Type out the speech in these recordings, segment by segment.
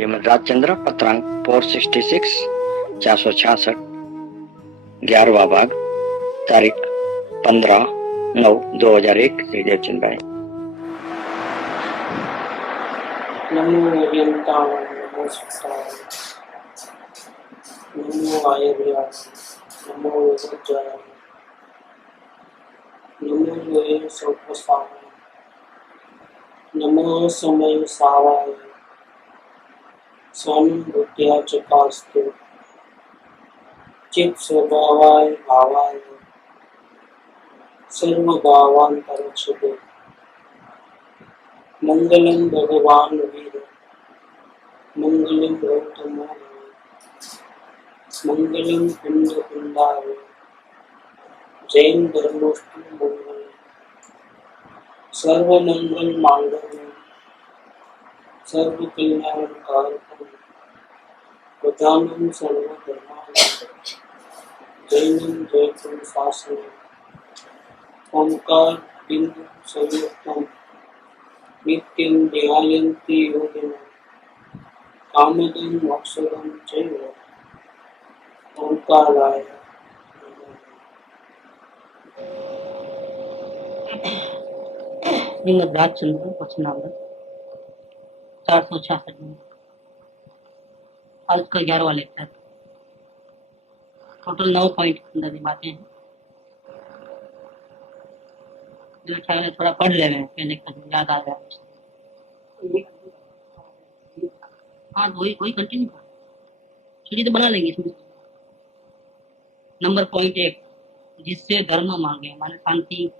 श्रीमद राजचंद्र पत्रांक 466 466 11वां भाग तारीख 15/9/2001 श्री देवचंद भाई। नमो अयंताय नमो सुताय नमो आयर्याय नमो वज्राय नमो वे सौपसाय नमो समय सावाय स्वानुभूत्या चकास्तु चित् स्वभावाय भावाय सर्वभावान्तरच्छिदे मंगलम भगवान वीर मंगलम गौतमो मंगलम कुंड कुंडाय जैन धर्मोष्टु मंगल सर्व मंगल मांगल्य सर्व कल्याण कारकम प्रधानम सर्व धर्माय जैनम जयपुर शासन ओंकार बिंदु संयुक्तम नित्यं ध्यायन्ति योगिनः कामदं मोक्षदं चैव ओंकाराय श्रीमद राजचंद्र वचनामृत 466 में आज का 11वां लेक्चर। टोटल 9 पॉइंट अंदर की बातें हैं जो शायद थोड़ा पढ़ ले रहे हैं, पहले याद आ गया। हाँ वही कंटिन्यू कर, छुट्टी तो बना लेंगे इसमें। नंबर पॉइंट 1, जिससे धर्म मांगे, माने शांति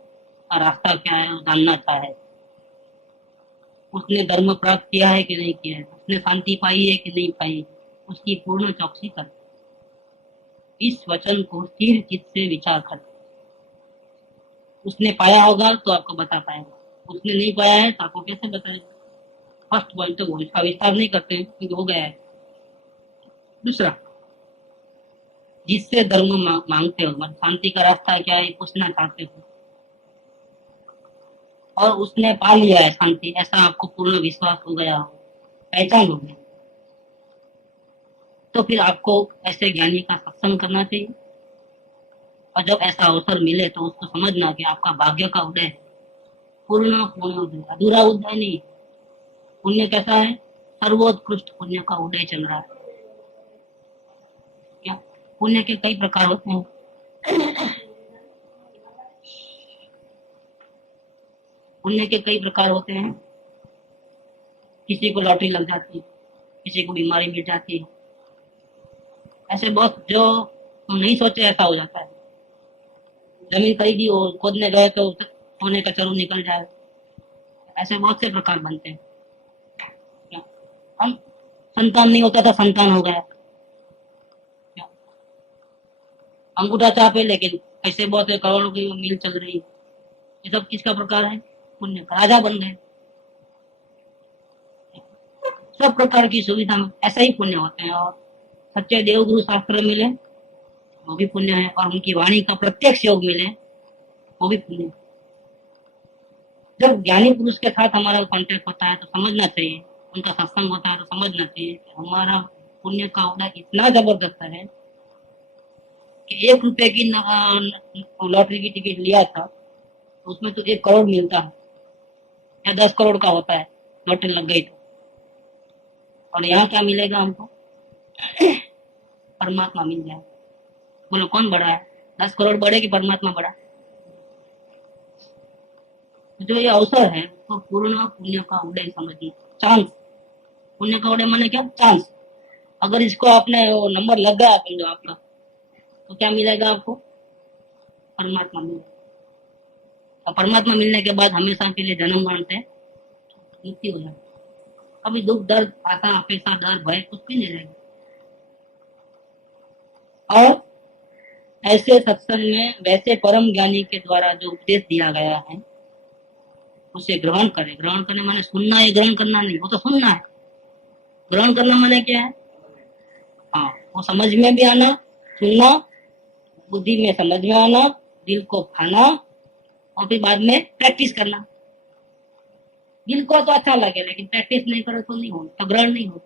का रास्ता क्या है वो जानना चाहे। उसने धर्म प्राप्त किया है कि नहीं किया है, उसने शांति पाई है कि नहीं पाई, उसकी पूर्ण चौकसी कर। इस वचन को स्थिर चित्त से विचार कर। उसने पाया होगा तो आपको बता पाएगा, उसने नहीं पाया है तो आपको कैसे बताएगा। फर्स्ट पॉइंट तो वो, इसका विस्तार नहीं करते हैं क्योंकि हो गया है। दूसरा, जिससे धर्म मांगते हो, मतलब शांति का रास्ता क्या है पूछना चाहते हो, और उसने पा लिया है शांति, ऐसा आपको पूर्ण विश्वास हो गया हो, पहचान हो गई, तो फिर आपको ऐसे ज्ञानी का सत्संग करना चाहिए। और जब ऐसा अवसर मिले तो उसको समझना कि आपका भाग्य का उदय है, पूर्ण उदय, अधूरा उदय नहीं। पुण्य कैसा है, सर्वोत्कृष्ट पुण्य का उदय चल रहा है। क्या पुण्य के कई प्रकार होते हैं। पुण्य के कई प्रकार होते हैं। किसी को लॉटरी लग जाती है, किसी को बीमारी मिल जाती है, ऐसे बहुत जो हम नहीं सोचे ऐसा हो जाता है। जमीन खरीदी और खोदने गए तो सोने का चरू निकल जाए, ऐसे बहुत से प्रकार बनते हैं। हम संतान नहीं होता था, संतान हो गया। अंगूठा चापे लेकिन ऐसे बहुत करोड़ों की मिल चल रही है, ये सब किसका प्रकार है, पुण्य का। राजा बन गए, सब प्रकार की सुविधा में ऐसा ही पुण्य होते हैं। और सच्चे देवगुरु शास्त्र मिले वो भी पुण्य है, और उनकी वाणी का प्रत्यक्ष योग मिले वो भी पुण्य है। जब ज्ञानी पुरुष के साथ हमारा कांटेक्ट होता है तो समझना चाहिए, उनका सत्संग होता है तो समझना चाहिए कि हमारा पुण्य का उदय इतना जबरदस्त है कि 1 रुपए की लॉटरी की टिकट लिया था तो उसमें तो 1 करोड़ मिलता है, या 10 करोड़ का होता है, लॉटरी लग गई तो। और यहाँ क्या मिलेगा हमको, परमात्मा मिल जाए। बोलो कौन बड़ा है, 10 करोड़ बड़े कि परमात्मा बड़ा। जो ये अवसर है तो पूर्ण पुण्य का उदय समझिए, चांस। पुण्य का उदय माने क्या, चांस। अगर इसको आपने वो नंबर लग गया समझो आपका, तो क्या मिलेगा आपको, परमात्मा मिलेगा। और परमात्मा मिलने के बाद हमेशा के लिए जन्म मरण से मुक्ति हो जाएगी। कभी दुख दर्द आशा अपेक्षा डर भय कुछ भी नहीं रहेगा। और ऐसे सत्संग में वैसे परम ज्ञानी के द्वारा जो उपदेश दिया गया है उसे ग्रहण करें। ग्रहण करने माने सुनना है, ग्रहण करना नहीं, वो तो सुनना है। ग्रहण करना माने क्या है, हाँ वो समझ में भी आना, सुनना, बुद्धि में समझ में आना, दिल को खाना, और फिर बाद में प्रैक्टिस करना। दिल को तो अच्छा लगे लेकिन प्रैक्टिस नहीं करो तो नहीं हो, तो ग्रहण नहीं हो।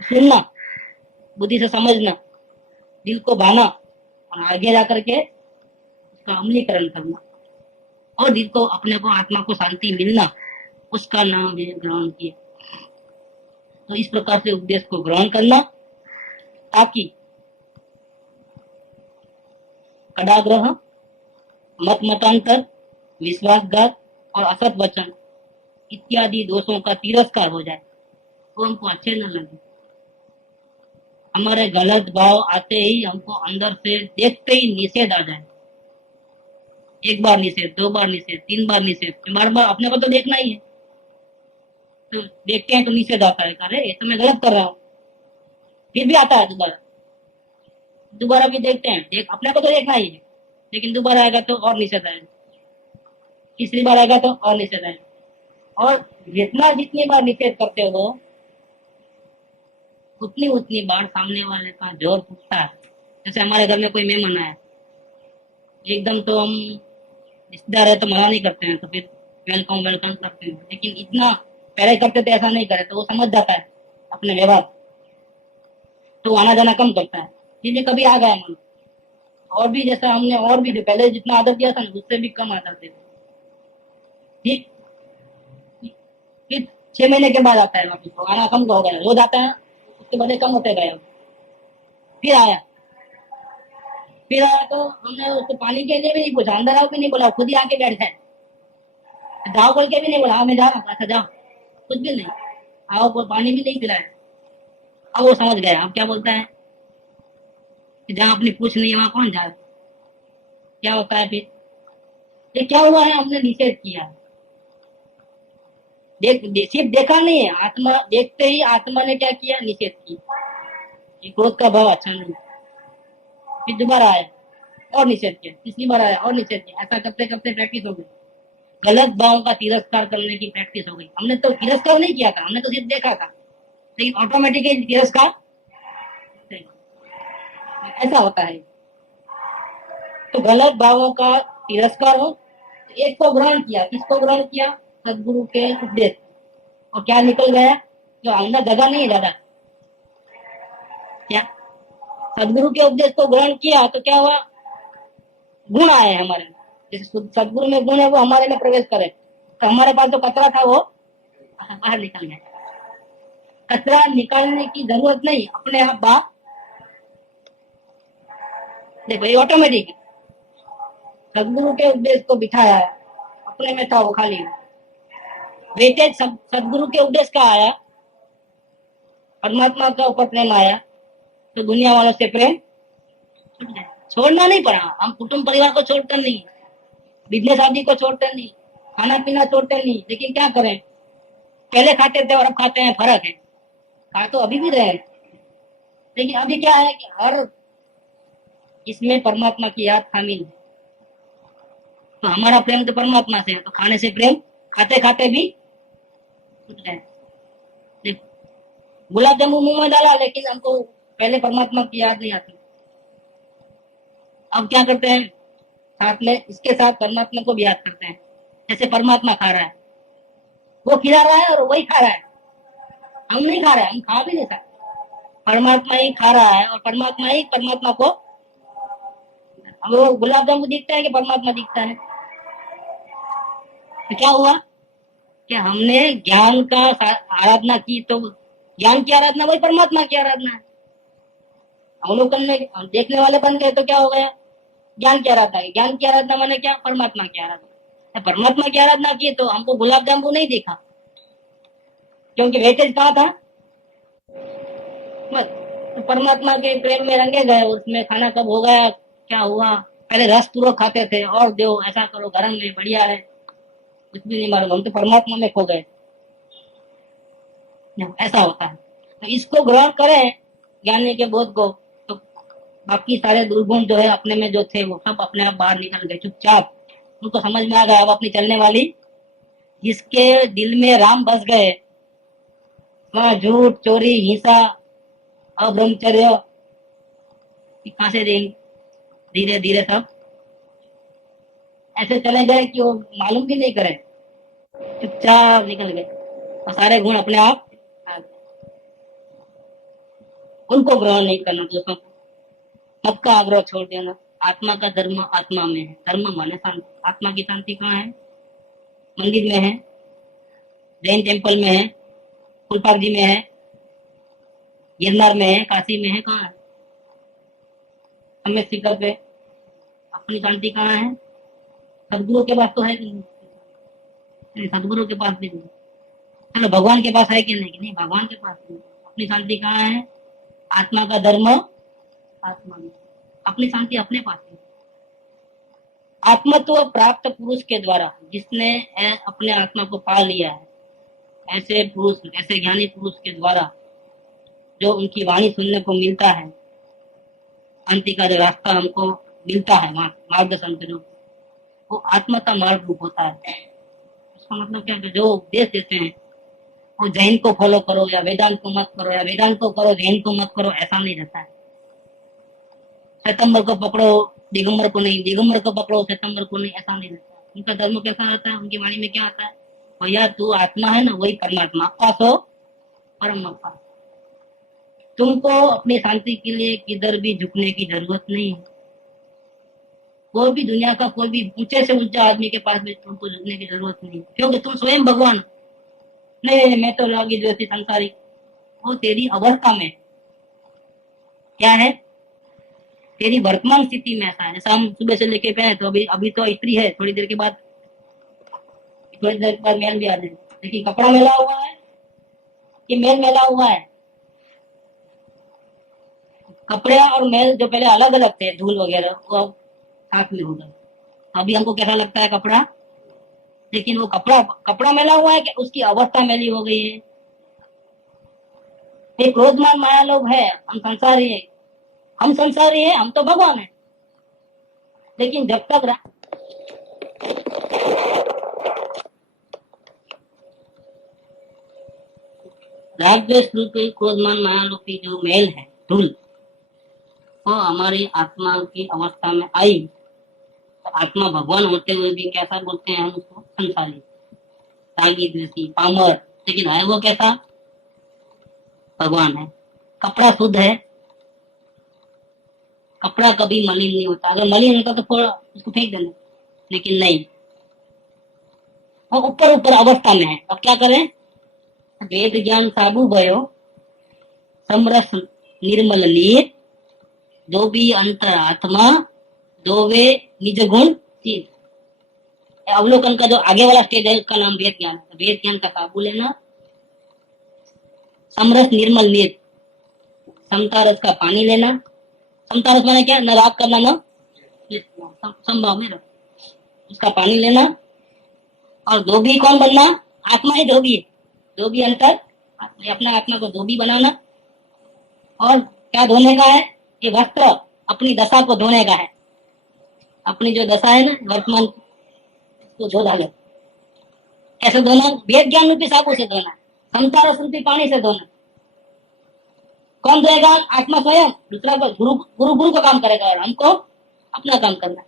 सुनना, बुद्धि से समझना, दिल को भाना और आगे जाकर के उसका अमलीकरण करना और दिल को अपने को आत्मा को शांति मिलना, उसका नाम है ग्रहण किया। तो इस प्रकार से उपदेश को ग्रहण करना ताकि कडाग्रह, मत मतांतर, विश्वासघात और असत वचन इत्यादि दोषों का तिरस्कार हो जाए, तो हमको अच्छे न लगे। हमारे गलत भाव आते ही हमको अंदर से देखते ही निषेध आ जाए। एक बार निषेध, दो बार निषेध, तीन बार निषेध, बार बार अपने को तो देखना ही है। तो देखते हैं तो निषेध आता है, अरे ये तो मैं गलत कर रहा हूँ। फिर भी आता है दोबारा, दोबारा भी देखते हैं, अपने को तो देखना ही है, लेकिन दोबारा आएगा तो और निषेध आएगा, तीसरी बार आएगा तो और निषेध आएगा। और जितनी बार निषेध करते हो उतनी बार सामने वाले का जोर टूटता है। जैसे हमारे घर में कोई मेहमान आया, एकदम तो हम रिश्तेदार है तो मना नहीं करते हैं, तो फिर वेलकम वेलकम करते हैं, लेकिन इतना पहले करते थे ऐसा नहीं करे तो वो समझ जाता है अपने व्यवहार, तो आना जाना कम करता है। इसलिए कभी आ गया मन, और भी जैसा हमने और भी पहले जितना आदर दिया था ना उससे भी कम आदर देते। ठीक, फिर 6 महीने के बाद आता है वापिस, तो आना कम हो गया, रोज आता है, उसके बाद कम होते गए। फिर आया तो हमने उसको पानी के लिए भी नहीं पूछा, अंदर आओ भी नहीं बोला, खुद ही आके बैठ गए। जाओ बोल के भी नहीं बोला, हाँ मैं जा रहा हूँ, अच्छा जाओ, कुछ भी नहीं, आओ पानी भी नहीं पिलाया। अब वो समझ गया, अब क्या बोलता है कि जहाँ अपनी पूछ नहीं है वहां कौन जाए। क्या होता है फिर, ये क्या हुआ है, हमने निषेध किया। सिर्फ देखा नहीं है, आत्मा देखते ही आत्मा ने क्या किया, निषेध किया। ये क्रोध का भाव अच्छा नहीं। फिर दोबारा आया और निषेध किया, तीसरी बार आया और निषेध किया, ऐसा करते करते प्रैक्टिस हो गई। गलत भावों का तिरस्कार करने की प्रैक्टिस हो गई। हमने तो तिरस्कार नहीं किया था, हमने तो सिर्फ देखा था, लेकिन ऑटोमेटिकली तिरस्कार ऐसा होता है। तो गलत भावों का तिरस्कार हो, एक को ग्रहण किया, किसको ग्रहण किया, सदगुरु के उपदेश, और क्या निकल गया, जो अंदर जगह नहीं है ज्यादा, क्या सदगुरु के उपदेश को ग्रहण किया तो क्या हुआ, गुण आए हमारे में। जैसे सदगुरु में गुण है वो हमारे में प्रवेश करे, तो हमारे पास जो कचरा था वो बाहर निकल गया। कचरा निकालने की जरूरत नहीं, अपने आप बाप, देखो ये ऑटोमेटिक। सदगुरु के उपदेश को बिठाया है, अपने में था वो खाली, वेटेज सदगुरु के उपदेश का आया, परमात्मा का ऊपर प्रेम आया, तो दुनिया वालों से प्रेम छोड़ना नहीं पड़ा। हम कुटुंब परिवार को छोड़ते नहीं, बिजनेस आदि को छोड़ते नहीं, खाना पीना छोड़ते नहीं, लेकिन क्या करें, पहले खाते थे और अब खाते हैं, फर्क है। खा तो अभी भी रहे, लेकिन अभी क्या है कि हर इसमें परमात्मा की याद शामिल है। तो हमारा प्रेम तो परमात्मा से है, तो खाने से प्रेम खाते खाते भी गुलाब जामुन मुंह में डाला, लेकिन हमको पहले परमात्मा की याद नहीं आती। अब क्या करते हैं, साथ में इसके साथ परमात्मा को भी याद करते हैं। जैसे परमात्मा खा रहा है, वो खिला रहा है और वही खा रहा है, हम नहीं खा रहे हैं, हम खा भी नहीं सकते। परमात्मा ही खा रहा है और परमात्मा ही परमात्मा को, अब वो गुलाब जामुन दिखता है कि परमात्मा दिखता है। तो क्या हुआ कि हमने ज्ञान का आराधना की, तो ज्ञान की आराधना वही परमात्मा की आराधना है। अवलोकन में देखने वाले बन गए तो क्या हो गया, ज्ञान की आराधना की। ज्ञान की आराधना माने क्या, परमात्मा की आराधना। परमात्मा की आराधना की तो हमको गुलाब जामुन नहीं दिखा, क्योंकि वेटेज कहाँ था, बस। तो परमात्मा के प्रेम में रंगे गए, उसमें खाना कब हो गया, क्या हुआ, पहले रस पूर्वक खाते थे, और दो ऐसा करो गरम में बढ़िया है, कुछ भी नहीं मालूम, हम तो परमात्मा में खो गए। ऐसा होता है। तो इसको ग्रहण करें ज्ञानी के बोध को, तो बाकी सारे दुर्गुण जो है अपने में जो थे वो सब अपने आप बाहर निकल गए चुपचाप। उनको समझ में आ गया अब अपनी चलने वाली, जिसके दिल में राम बस गए, वहां झूठ, चोरी, हिंसा, अब्रह्मचर्य कहां से देंगे। धीरे धीरे सब ऐसे चले गए कि वो मालूम भी नहीं करे, चुपचाप निकल गए और सारे गुण अपने आप आ गए। उनको ग्रहण नहीं करना, दूसरों को मत का आग्रह छोड़ देना। आत्मा का धर्म आत्मा में है, धर्म माने शांति। आत्मा की शांति कहाँ है? मंदिर में है, जैन टेम्पल में है, फुलपाक जी में है, गिरनार में है, काशी में है, कहाँ है? हमें शिखर पे अपनी शांति कहाँ है? सदगुरु के पास तो है कि नहीं? सदगुरु के पास भी नहीं। चलो भगवान के पास है कि नहीं? नहीं, भगवान के पास नहीं। अपनी शांति कहाँ है? आत्मा का धर्म आत्मा में, अपनी शांति अपने पास है। आत्मत्व प्राप्त पुरुष के द्वारा, जिसने अपने आत्मा को पा लिया है, ऐसे पुरुष, ऐसे ज्ञानी पुरुष के द्वारा जो उनकी वाणी सुनने को मिलता है, शांति का जो रास्ता हमको मिलता है, मार्गदर्शन के रूप, वो आत्मा का मार्ग रूप होता है। इसका मतलब क्या है? जो उपदेश देते हैं वो जैन को फॉलो करो या वेदांत को मत करो, या वेदांत को करो जैन को मत करो, ऐसा नहीं रहता है। श्वेतंबर को पकड़ो दिगंबर को नहीं, दिगंबर को पकड़ो श्वेतंबर को नहीं, ऐसा नहीं रहता है। उनका धर्म कैसा रहता है? उनकी वाणी में क्या आता है? भैया तू आत्मा है ना, वही परमात्मा, आकाश हो परम आकाश। तुमको अपनी शांति के लिए किधर भी झुकने की जरूरत नहीं है। कोई भी दुनिया का कोई भी ऊंचे से ऊंचा आदमी के पास भी तुमको झुकने की जरूरत नहीं, क्योंकि तुम स्वयं भगवान। नहीं, मैं तो लागी जैसी संसारी, वो तेरी अवस्था में क्या है? तेरी वर्तमान स्थिति में ऐसा है। जैसा हम सुबह से लेके पे तो अभी तो इस्त्री है, थोड़ी देर के बाद मैल भी आ जाए। देखिए कपड़ा मेला हुआ है कि मेल मेला हुआ है? कपड़े और मेल जो पहले अलग अलग थे, धूल वगैरह, वो अब साथ में हो गए। अभी हमको कैसा लगता है कपड़ा? लेकिन वो कपड़ा मेला हुआ है कि उसकी अवस्था मेली हो गई है। एक क्रोधमान माया लोग है, हम संसारी है, हम संसारी है, हम तो भगवान है। लेकिन जब तक राग द्वेष रूपी क्रोधमान माया लोग जो मेल है, धूल, वो हमारी आत्मा की अवस्था में आई तो आत्मा भगवान होते हुए भी कैसा बोलते हैं हम उसको? संसारी, रागी, द्वेषी, पामर। लेकिन है वो कैसा? भगवान है। कपड़ा शुद्ध है, कपड़ा कभी मलिन नहीं होता। अगर मलिन होता तो उसको फेंक देना, लेकिन नहीं, वो ऊपर ऊपर अवस्था में है। अब क्या करें? वेद ज्ञान साबु भयो समरस निर्मल नीर, जो भी अंतर आत्मा दो वे निज गुण चीज। अवलोकन का जो आगे वाला स्टेज है उसका नाम वेद ज्ञान। वेद ज्ञान का साबु लेना, समरस निर्मल नीर, समता रस का पानी लेना। समता रस माने क्या? न राग करना, न संभाव में रख, उसका पानी लेना। और धोबी कौन बनना? आत्मा ही धोबी है। धोबी अंतर, अपना आत्मा को धोबी बनाना। और क्या धोने का है? ये वस्त्र अपनी दशा को धोने का है। अपनी जो दशा है ना वर्तमान, उसको धो डालो। कैसे धोना? वेद ज्ञान रूपी साबु से धोना, समता रस रूपी पानी से धोना। कौन धोएगा? आत्मा स्वयं। दूसरा गुरु को काम करेगा और हमको अपना काम करना है।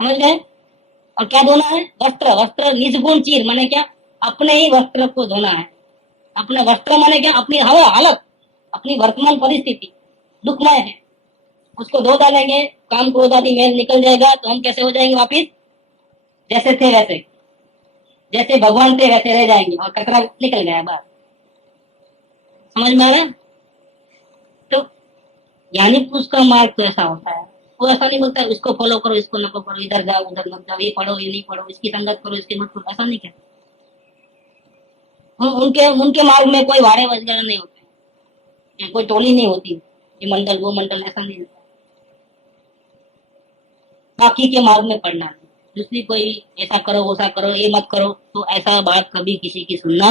समझ गए? और क्या धोना है? वस्त्र निज गुण चीर माने क्या? अपने ही वस्त्र को धोना है। अपना वस्त्र माने क्या? अपनी हालत, अपनी वर्तमान परिस्थिति दुखमय है, उसको धो डालेंगे, काम क्रोध आदि मेल निकल जाएगा तो हम कैसे हो जाएंगे? वापिस जैसे थे वैसे, जैसे भगवान थे वैसे रह जाएंगे और कचरा निकल गया बाहर। समझ में आ रहा है? तो ज्ञानी पुरुष का मार्ग तो ऐसा होता है। वो ऐसा नहीं बोलता है उसको फॉलो करो, इसको नको करो, इधर जाओ उधर मत जाओ, ये पढ़ो ये नहीं पढ़ो, इसकी संगत करो इसकी मत करो, ऐसा नहीं कहता। उनके मार्ग में कोई वाड़े वगैरह नहीं होते, कोई टोली नहीं होती, ये मंडल वो मंडल, ऐसा नहीं होता। बाकी के मार्ग में पढ़ना है। दूसरी कोई ऐसा करो वैसा करो ये मत करो, तो ऐसा बात कभी किसी की सुनना।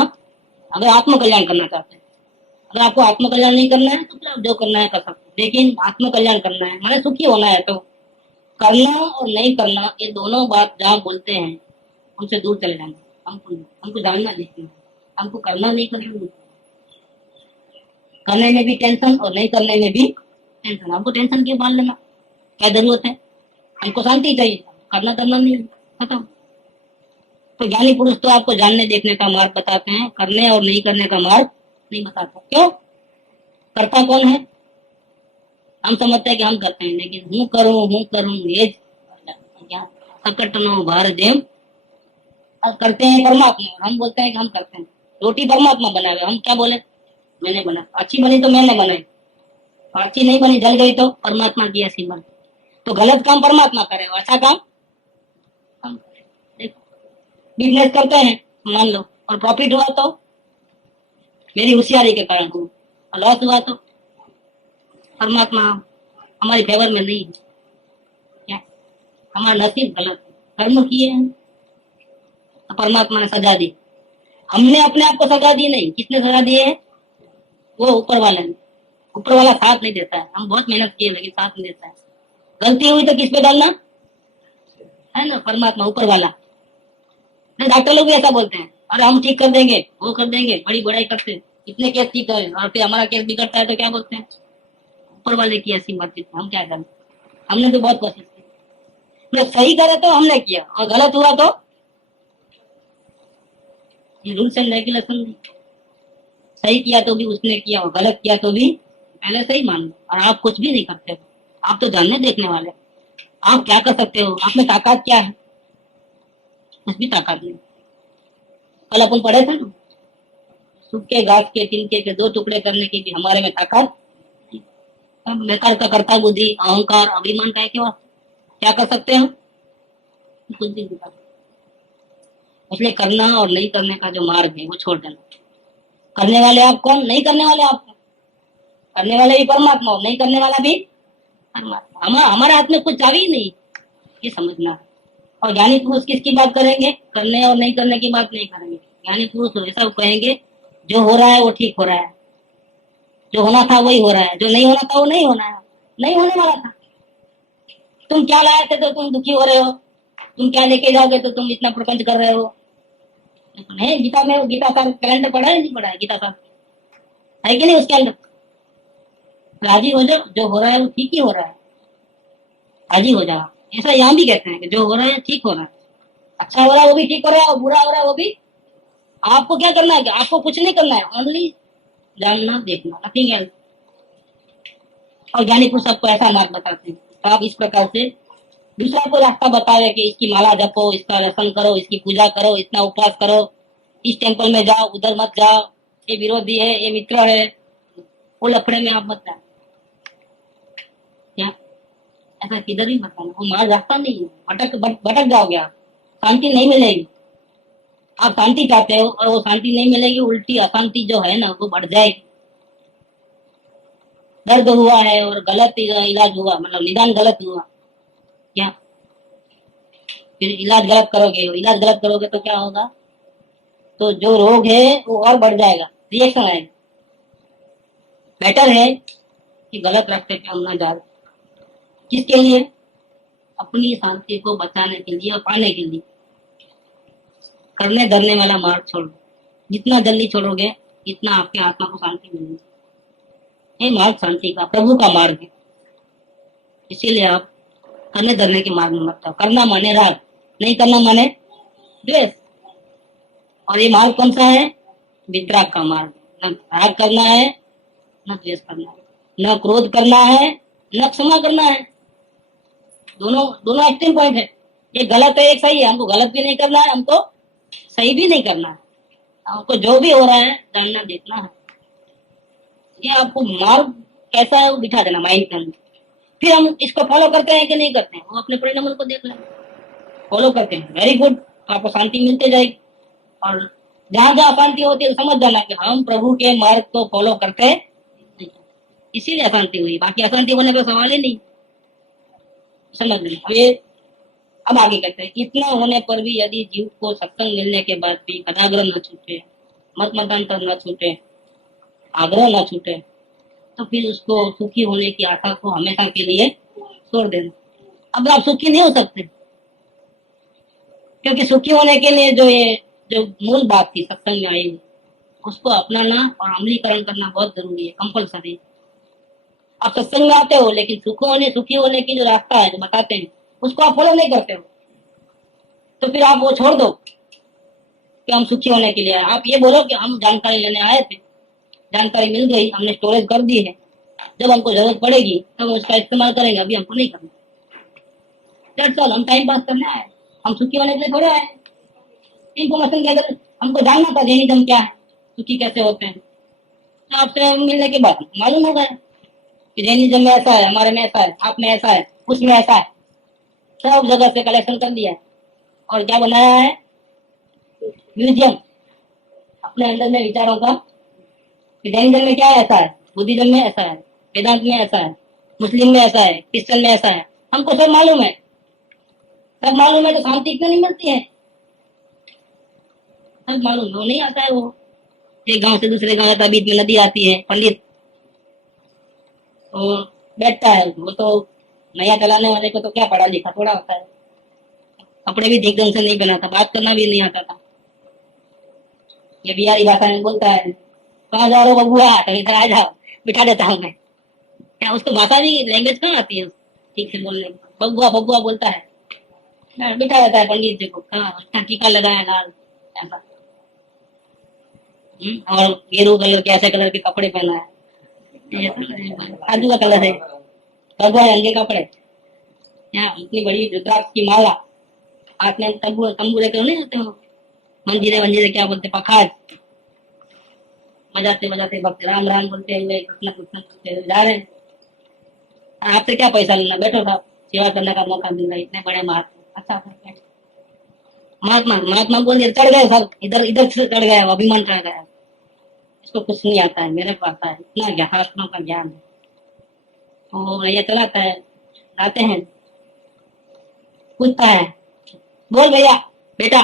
अगर आत्म कल्याण करना चाहते हैं, अगर आपको आत्म कल्याण नहीं करना है तो फिर आप जो करना है कर सकते हैं। लेकिन आत्म कल्याण करना है माने सुखी होना है, तो करना और नहीं करना ये दोनों बात जहाँ बोलते हैं उनसे दूर चले जाना। हमको जानना देखना, हमको करना नहीं करना, करने में भी टेंशन और नहीं करने में भी टेंशन। हमको टेंशन क्यों बांध लेना? क्या जरूरत है? हमको शांति चाहिए, करना नहीं, खत्म। तो ज्ञानी पुरुष तो आपको जानने देखने का मार्ग बताते हैं, करने और नहीं करने का मार्ग नहीं बताते। क्यों? करता कौन है? हम समझते हैं कि हम करते हैं, लेकिन हूँ करूँ ये क्या सकटनो भार जेम करते हैं परमात्मा। हम बोलते हैं कि हम करते हैं। रोटी परमात्मा बनाए हुए, हम क्या बोले मैंने बना, अच्छी बनी तो मैंने बनाई, और अच्छी नहीं बनी जल गई तो परमात्मा की ऐसी बनी। तो गलत काम परमात्मा करे और अच्छा काम हम करें। देखो बिजनेस करते हैं मान लो, और प्रॉफिट हुआ तो मेरी होशियारी के कारण हुआ, और लॉस हुआ तो परमात्मा हमारी फेवर में नहीं है। क्या हमारा नसीब गलत है, कर्म किए हैं तो परमात्मा ने सजा दी। हमने अपने आप को सजा दी नहीं, किसने सजा दी है? वो ऊपर वाले ने। ऊपर वाला साथ नहीं देता है, हम बहुत मेहनत किए लेकिन साथ नहीं देता है। गलती हुई तो किस पे डालना है ना? परमात्मा ऊपर वाला। नहीं, डॉक्टर लोग भी ऐसा बोलते हैं, अरे हम ठीक कर देंगे, वो कर देंगे, बड़ी बड़ाई करते हैं, इतने केस ठीक है, और फिर हमारा केस बिगड़ता है तो क्या बोलते हैं? ऊपर वाले की ऐसी मर्जी, हम क्या करें? हमने तो बहुत कोशिश की, मतलब सही करे तो हमने किया, और गलत हुआ तो ये रूल्स एंड रेगुलेशन नहीं। सही किया तो भी उसने किया, और गलत किया तो भी पहले सही मान लो। और आप कुछ भी नहीं करते हो, आप तो जानने देखने वाले। आप क्या कर सकते हो? आप में ताकत क्या है? कुछ भी ताकत नहीं। कल अपन पढ़े थे ना, सूखे घास के तिनके के दो टुकड़े करने की भी हमारे में ताकत नहीं। अब बेकार का करता बुद्धि, अहंकार, अभिमान का है क्यों? क्या कर सकते हो? कुछ भी नहीं कर सकते। इसलिए करना और नहीं करने का जो मार्ग है वो छोड़ देना। करने वाले आप कौन? नहीं करने वाले आप कौन? करने वाले भी परमात्मा, नहीं करने वाला भी परमात्मा। हमारे हाथ में कुछ चाबी ही नहीं, ये समझना है। और ज्ञानी पुरुष किसकी बात करेंगे? करने और नहीं करने की बात नहीं करेंगे। ज्ञानी पुरुष ऐसा कहेंगे, जो हो रहा है वो ठीक हो रहा है, जो होना था वही हो रहा है, जो नहीं होना था वो नहीं होना है, नहीं होने वाला था। तुम क्या लाए थे तो तुम दुखी हो रहे हो, तुम क्या लेके जाओगे तो तुम इतना प्रपंच कर रहे हो। नहीं, गीता में, गीता का कैलेंडर पढ़ा है नहीं पढ़ा है? गीता का है कि नहीं? उसके अंदर राजी हो जाओ, जो हो रहा है वो ठीक ही हो रहा है, राजी हो जाओ। ऐसा यहाँ भी कहते हैं कि जो हो रहा है ठीक हो रहा है, अच्छा हो रहा है वो भी ठीक हो रहा है, और बुरा हो रहा है वो भी। आपको क्या करना है? कि आपको कुछ नहीं करना है, ओनली जानना देखना, नथिंग एल्स। और ज्ञानी पुरुष सबको ऐसा मार्ग बताते हैं, तो आप इस प्रकार से दूसरा को रास्ता बतावे कि इसकी माला जपो, इसका रसन करो, इसकी पूजा करो, इतना उपवास करो, इस टेम्पल में जाओ, उधर मत जाओ, ये विरोधी है, ये मित्र है, वो लफड़े में आप मत जाओ। क्या ऐसा किधर ही बताना, वो मार्ग रास्ता नहीं है, भटक जाओगे आप, शांति नहीं मिलेगी। आप शांति चाहते हो और वो शांति नहीं मिलेगी, उल्टी अशांति जो है ना वो बढ़ जाएगी। दर्द हुआ है और गलत इलाज हुआ, मतलब निदान गलत हुआ, क्या फिर इलाज गलत करोगे तो क्या होगा? तो जो रोग है वो और बढ़ जाएगा, रिएक्शन आएगा। बेटर है कि गलत रास्ते पे हम ना जाए। किसके लिए? अपनी शांति को बचाने के लिए और पाने के लिए। करने धरने वाला मार्ग छोड़ो, जितना जल्दी छोड़ोगे इतना आपके आत्मा को शांति मिलेगी। ये मार्ग शांति का, प्रभु का मार्ग है। इसीलिए आप करने धरने के मार्ग में मत जाओ। करना माने राग, नहीं करना माने द्वेष। और ये मार्ग कौन सा है? वितराग का मार्ग। न राग करना है, न द्वेष करना है, न क्रोध करना है, न क्षमा करना है। दोनों दोनों एक्सट्रीम पॉइंट है। एक गलत है, एक सही है। हमको गलत भी नहीं करना है, हमको सही भी नहीं करना है। आपको जो भी हो रहा है जानना देखना है। ये आपको मार्ग कैसा है वो बिठा देना माइंड के अंदर। फिर हम इसको फॉलो करते हैं कि नहीं करते हैं, वो अपने परिणाम को देख लेंगे। फॉलो करते हैं, वेरी गुड, आपको शांति मिलते जाएगी। और जहां जहां अशांति होती है समझ जाना कि हम प्रभु के मार्ग को फॉलो करते हैं, इसीलिए अशांति हुई। बाकी अशांति होने का सवाल ही नहीं, समझ लेना। अब आगे कहते हैं, इतना होने पर भी यदि जीव को सत्संग मिलने के बाद भी कदाग्रह न छूटे, मत मतांतर न छूटे, आग्रह न छूटे, तो फिर उसको सुखी होने की आशा को हमेशा के लिए छोड़ देना। अब आप सुखी नहीं हो सकते, क्योंकि सुखी होने के लिए जो मूल बात थी सत्संग में आई हुई, उसको अपनाना और अमलीकरण करना बहुत जरूरी है, कंपलसरी। आप सत्संग में आते हो लेकिन सुखी होने की जो रास्ता है जो बताते हैं उसको आप फॉलो नहीं करते हो, तो फिर आप वो छोड़ दो कि हम सुखी होने के लिए आए। आप ये बोलो कि हम जानकारी लेने आए थे, जानकारी मिल गई, हमने स्टोरेज कर दी है, जब हमको जरूरत पड़ेगी तब हम उसका इस्तेमाल करेंगे, अभी हमको नहीं करना। चल चल, हम टाइम पास करना है, हम सुखी होने के लिए थोड़े आए। इन्फॉर्मेशन के अगर हमको जानना था जैनिज्म क्या है, सुखी कैसे होते हैं, तो आपसे मिलने के बाद मालूम हो गया कि जैनिज्म में ऐसा है, हमारे में ऐसा है, आप में ऐसा है, उसमें ऐसा है। सब जगह से कलेक्शन कर लिया है और क्या बनाया है, म्यूजियम अपने अंदर में विचारों का। कि जैनिज्म में क्या है, ऐसा है, बुद्धिज्म में ऐसा है, वेदांत में ऐसा है, मुस्लिम में ऐसा है, क्रिश्चियन में ऐसा है। हमको सब मालूम है, सब मालूम है, तो शांति क्यों नहीं मिलती है? सब मालूम है, वो नहीं आता है। वो एक गांव से दूसरे गांव जाता, बीच में नदी आती है, पंडित तो बैठता है, वो तो नया चलाने वाले को तो क्या पढ़ा लिखा थोड़ा होता है, कपड़े भी ठीक ढंग से नहीं बनाता, बात करना भी नहीं आता था। ये बिहारी भाषा में बोलता है, कहाँ जा रहे हो बबुआ, तो इधर आ जाओ, बिठा देता हूँ मैं। क्या उसको भाषा भी, लैंग्वेज कहाँ आती है ठीक से बोलने की? बबुआ बबुआ बोलता है, बिठा देता है पंडित जी को, हाँ उसका टीका लगाया लाल ऐसा। और गेरू कलर के ऐसे कलर के कपड़े पहना है, ये काजू का कलर है, भगवा रंग के कपड़े, यहाँ इतनी बड़ी रुद्राक्ष की माला, हाथ में तंबू तंबू लेकर नहीं जाते हो, मंजीरे मंजीरे क्या बोलते, पखाज बजाते बजाते भक्त राम राम बोलते हुए कृष्ण कृष्ण बोलते हुए जा रहे हैं। आपसे क्या पैसा लेना, बैठो साहब, सेवा करने का मौका मिल रहा है, इतने बड़े महात्मा। अच्छा महात्मा महात्मा बोल दिया, चढ़ गए सब, इधर इधर से चढ़ गया, अभिमान चढ़ गया, इसको कुछ नहीं आता है, मेरे को आता है, इतना शास्त्रों का ज्ञान है। तो ये चलाता है, आते हैं, पूछता है, बोल भैया बेटा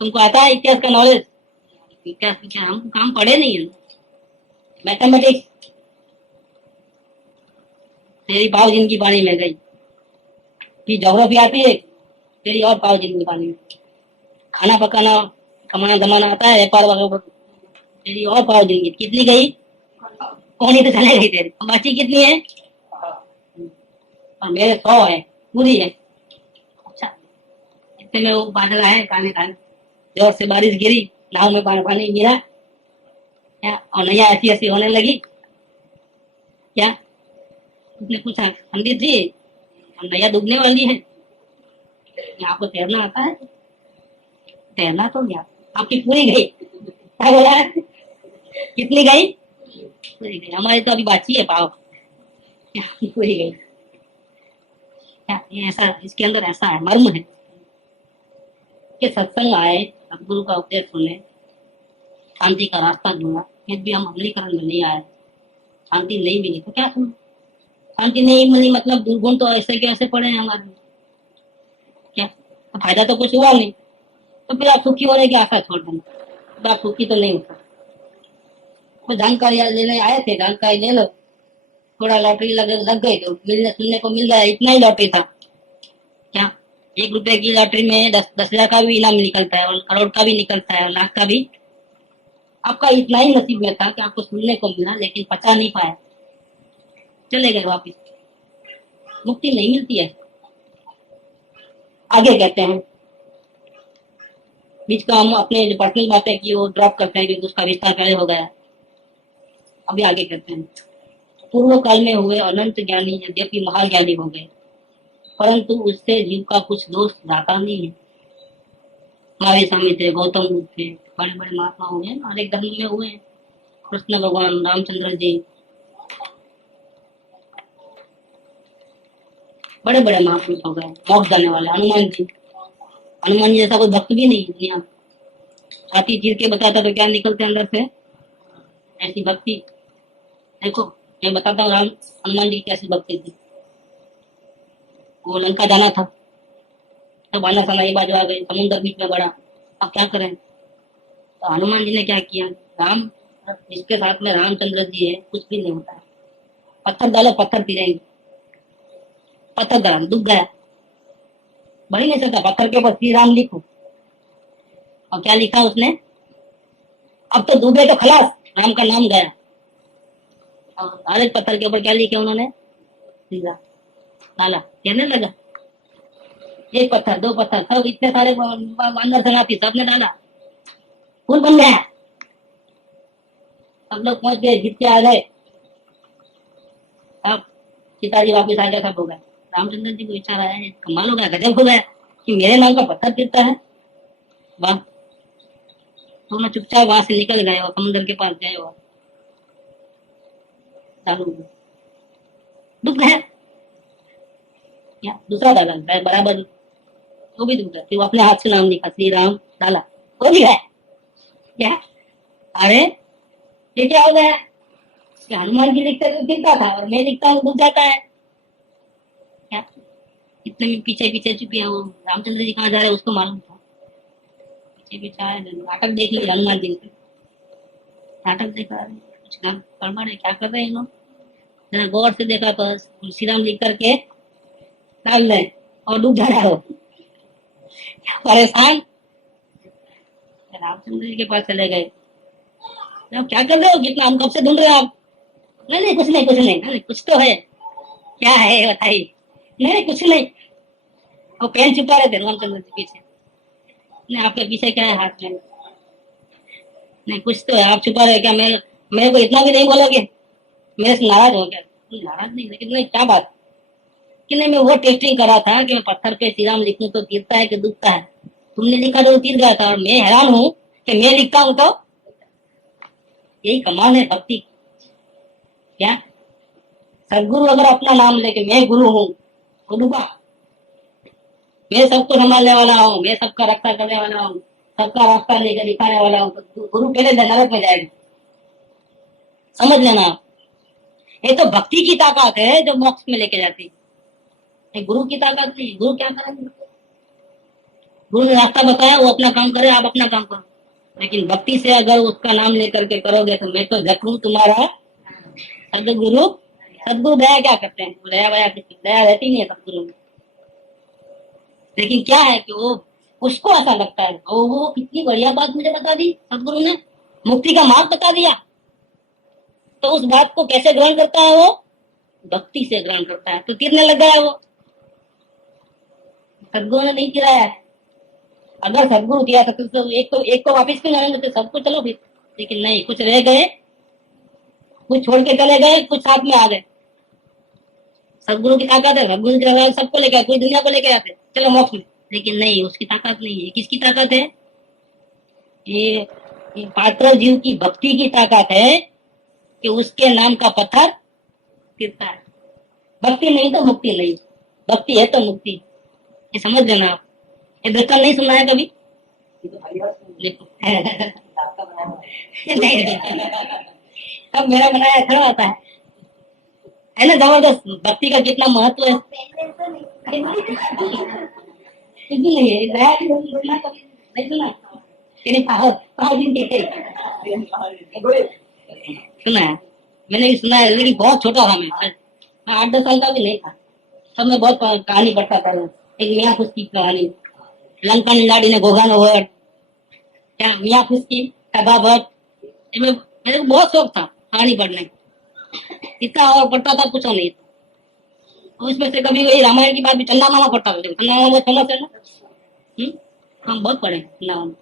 तुमको आता है इतिहास का नॉलेज? इतिहास क्या, हम काम पढ़े नहीं है। मैथमेटिक्स तेरी पाव जिनकी पानी में गई, कि ज्योग्राफी आती है तेरी और पाव जिनकी पानी में, खाना पकाना कमाना जमाना आता है, व्यापार वगैरह तेरी और पाव जिनकी कितनी गई, कौन तो चले गई तेरी, बची कितनी है? और मेरे 100 है, पूरी है। अच्छा, इतने में वो बादल आए काले काले, जोर से बारिश गिरी, नाव में पानी पानी गिरा क्या, और नैया ऐसी ऐसी होने लगी क्या? उसने पूछा, पंडित जी नैया डूबने वाली है, आपको तैरना आता है? तैरना तो क्या, आपकी पूरी गई। क्या बोला है? कितनी गई? पूरी गई। हमारी तो अभी बाकी है पाव, पूरी गई क्या? ये ऐसा, इसके अंदर ऐसा है, मर्म है कि सत्संग आए, सदगुरु का उपदेश सुने, शांति का रास्ता ढूंढा, फिर भी हम अमलीकरण में नहीं आए, शांति नहीं मिली तो क्या सुन, शांति नहीं मिली मतलब दुर्गुण तो ऐसे के ऐसे पड़े हैं हमारे, क्या तो फायदा तो कुछ हुआ नहीं, तो फिर आप सुखी होने की आशा छोड़ देना, तो आप सुखी तो नहीं हो सकते। तो जानकारी लेने आए थे, जानकारी ले लो, थोड़ा लॉटरी लग गई तो मिलने सुनने को मिल गया, इतना ही लॉटरी था क्या? 1 रुपए की लॉटरी में 10,000 का भी इनाम निकलता है, और करोड़ का भी निकलता है, और लाख का भी। आपका इतना ही नसीब में था कि आपको सुनने को मिला, लेकिन पचा नहीं पाया, चले गए वापिस। मुक्ति नहीं मिलती है। आगे कहते हैं, बीच का हम अपने जो पर्सनल बातें की वो ड्रॉप करते हैं क्योंकि उसका विस्तार पहले हो गया। अभी आगे कहते हैं, पूर्व काल में हुए अनंत ज्ञानी यद्यपि महाज्ञानी हो गए, परंतु उससे जीव का कुछ दोष जाता नहीं है। महावीर स्वामी थे, गौतम बुद्ध थे, बड़े बड़े महात्मा हो गए, हर एक धर्म में हुए, कृष्ण भगवान, रामचंद्र जी, बड़े बड़े महापुरुष हो गए, मोक्ष जाने वाले हनुमान जी। हनुमान जी जैसा कोई भक्त भी नहीं दुनिया, छाती चीर के बताता तो क्या निकलते अंदर से, ऐसी भक्ति। देखो मैं बताता हूँ, राम हनुमान जी की कैसी भक्ति थी। वो लंका जाना था, तब आना साना ये बाजू आ गई, समुद्र बीच में बड़ा, अब क्या करें? तो हनुमान जी ने क्या किया, राम जिसके साथ में रामचंद्र जी है कुछ भी नहीं होता है, पत्थर डालो पत्थर पिरेंगे, पत्थर डाला डूब गया, बढ़ नहीं सकता, पत्थर के ऊपर श्री राम लिखो। और क्या लिखा उसने, अब तो डूबे तो खलास, राम का नाम गया। और हर एक पत्थर के ऊपर क्या लिखे उन्होंने, श्री राम डाला, कहने लगा, 1 पत्थर 2 पत्थर सब इतने सारे अंदर संगाती सबने डाला, फूल बन गया। सब लोग पहुंच गए, जीत के आ गए, अब सीताजी वापिस आ गया, सब हो गया। रामचंद्र जी को विचार आया, ये कमाल हो गया, गजब हो गया कि मेरे नाम का पत्थर गिरता है। वाह। तो मैं चुपचाप वहां से निकल गए और समुद्र के पास गए और चालू हुआ। डूब गया। या दूसरा डाला बराबर, वो भी डूब गया। फिर वो अपने हाथ से नाम लिखा, श्री राम डाला, वो भी है। क्या? अरे ये क्या हो गया कि हनुमान जी लिखते तो गिरता था और मैं लिखता हूँ डूब जाता है। क्या? इतने में पीछे पीछे चुकी है वो। रामचंद्र जी कहाँ जा रहे हैं उसको मालूम था। पीछे पीछे आए, नाटक देख लिया हनुमान जी ने। नाटक देखा, कुछ गड़बड़ है, क्या कर रहे हैं लोग। जरा गौर से देखा तो श्री राम लिख करके डाल ले और डूब जा रहा हो। परेशान। रामचंद्र जी के पास चले गए। अब क्या कर रहे हो, कितना हम कब से ढूंढ रहे हो आप। नहीं नहीं कुछ नहीं, कुछ नहीं, नहीं कुछ तो है। क्या है बताइए। नहीं नहीं कुछ नहीं। वो पेन छुपा रहे थे रामचंद्र जी पीछे। नहीं आपके पीछे क्या है हाथ में। नहीं कुछ तो है, आप छुपा रहे क्या। मेरे मेरे को इतना भी नहीं बोलोगे, मेरे से नाराज हो गया। नाराज नहीं, लेकिन नहीं क्या बात कि नहीं, मैं वो टेस्टिंग करा था कि मैं पत्थर पे श्री राम लिखूं तो गिरता है कि डूबता है। तुमने लिखा तो गिर गया था और मैं हैरान हूं कि मैं लिखता हूं तो। यही कमाल है भक्ति। क्या? सदगुरु अगर अपना नाम लेके मैं गुरु हूँ तो डूबा। मैं सबको संभालने वाला हूँ, मैं सबका रक्षा करने वाला हूँ, सबका रास्ता लेकर दिखाने वाला हूँ, तो गुरु पहले नरक में जाएगा। समझ लेना आप। ये तो भक्ति की ताकत है जो मोक्ष में लेके जाती है। ये गुरु की ताकत नहीं। गुरु क्या करेंगे। गुरु ने रास्ता बताया, वो अपना काम करे, आप अपना काम करो। लेकिन भक्ति से अगर उसका नाम लेकर के करोगे तो मैं तो जखू तुम्हारा सदगुरु। सदगुरु दया क्या करते हैं, दया वया दया रहती नहीं है सदगुरु में। लेकिन क्या है कि वो उसको ऐसा लगता है, वो कितनी बढ़िया बात मुझे बता दी सदगुरु ने, मुक्ति का मार्ग बता दिया। तो उस बात को कैसे ग्रहण करता है वो, भक्ति से ग्रहण करता है। तो तीरने लग गया वो। सदगुरु ने नहीं गिराया है। अगर सदगुरु दिया था तो एक को वापिस क्यों जाने देते, सबको चलो फिर। लेकिन नहीं, कुछ रह गए, कुछ छोड़ के चले गए, कुछ साथ में आ गए। सदगुरु की ताकत है, सदगुरु की ताकत सबको लेकर, पूरी दुनिया को लेकर आते चलो मोक्ष में। लेकिन नहीं, उसकी ताकत नहीं है। किसकी ताकत है। ये पात्र जीव की भक्ति की ताकत है कि उसके नाम का पत्थर गिरता है। भक्ति नहीं तो मुक्ति नहीं, भक्ति है तो मुक्ति। ये समझ लेना आप। ये दृष्टांत नहीं सुना है कभी। नहीं अब मेरा बनाया खड़ा होता है ना। जबरदस्त भक्ति का कितना महत्व है। नहीं है नया नहीं सुना सुना है। मैंने भी सुना है, लेकिन बहुत छोटा था मैं 8-10 साल का भी नहीं था। तब मैं बहुत कहानी पढ़ता था। एक मियाँ खुश की कहानी, लंका लाड़ी ने घोघा हो, क्या मियाँ खुश की कदा भट्ट। मेरे को बहुत शौक था कहानी पढ़ने, इतना और पढ़ता था कुछ नहीं। तो उसमें से कभी वही रामायण की बात भी चंदा मामा पढ़ता था। चंदा मामा बहुत फेमस है ना। हम बहुत पढ़े चंदा मामा।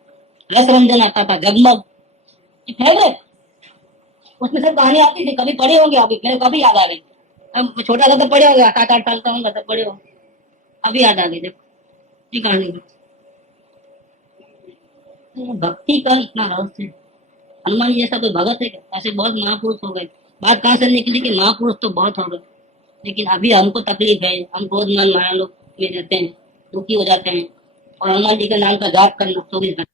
रस रंजन आता था, जगमग फेवरेट। उसमें सब कहानी आती थी, कभी पढ़े होंगे अभी, मेरे कभी याद आ गई। अब छोटा था तो पढ़े होंगे, 7-8 साल का होगा तब पढ़े होंगे, अभी याद आ गई। देखो ये कहानी भक्ति का इतना रहस्य है। हनुमान जी जैसा कोई भगत है क्या। ऐसे बहुत महापुरुष हो गए। बात कहाँ से निकली कि महापुरुष तो बहुत हो गए, लेकिन अभी हमको तकलीफ है। हम क्रोध मान माया लोग में रहते हैं, दुखी हो जाते हैं। और हनुमान जी के नाम का जाप करना 24 घंटे,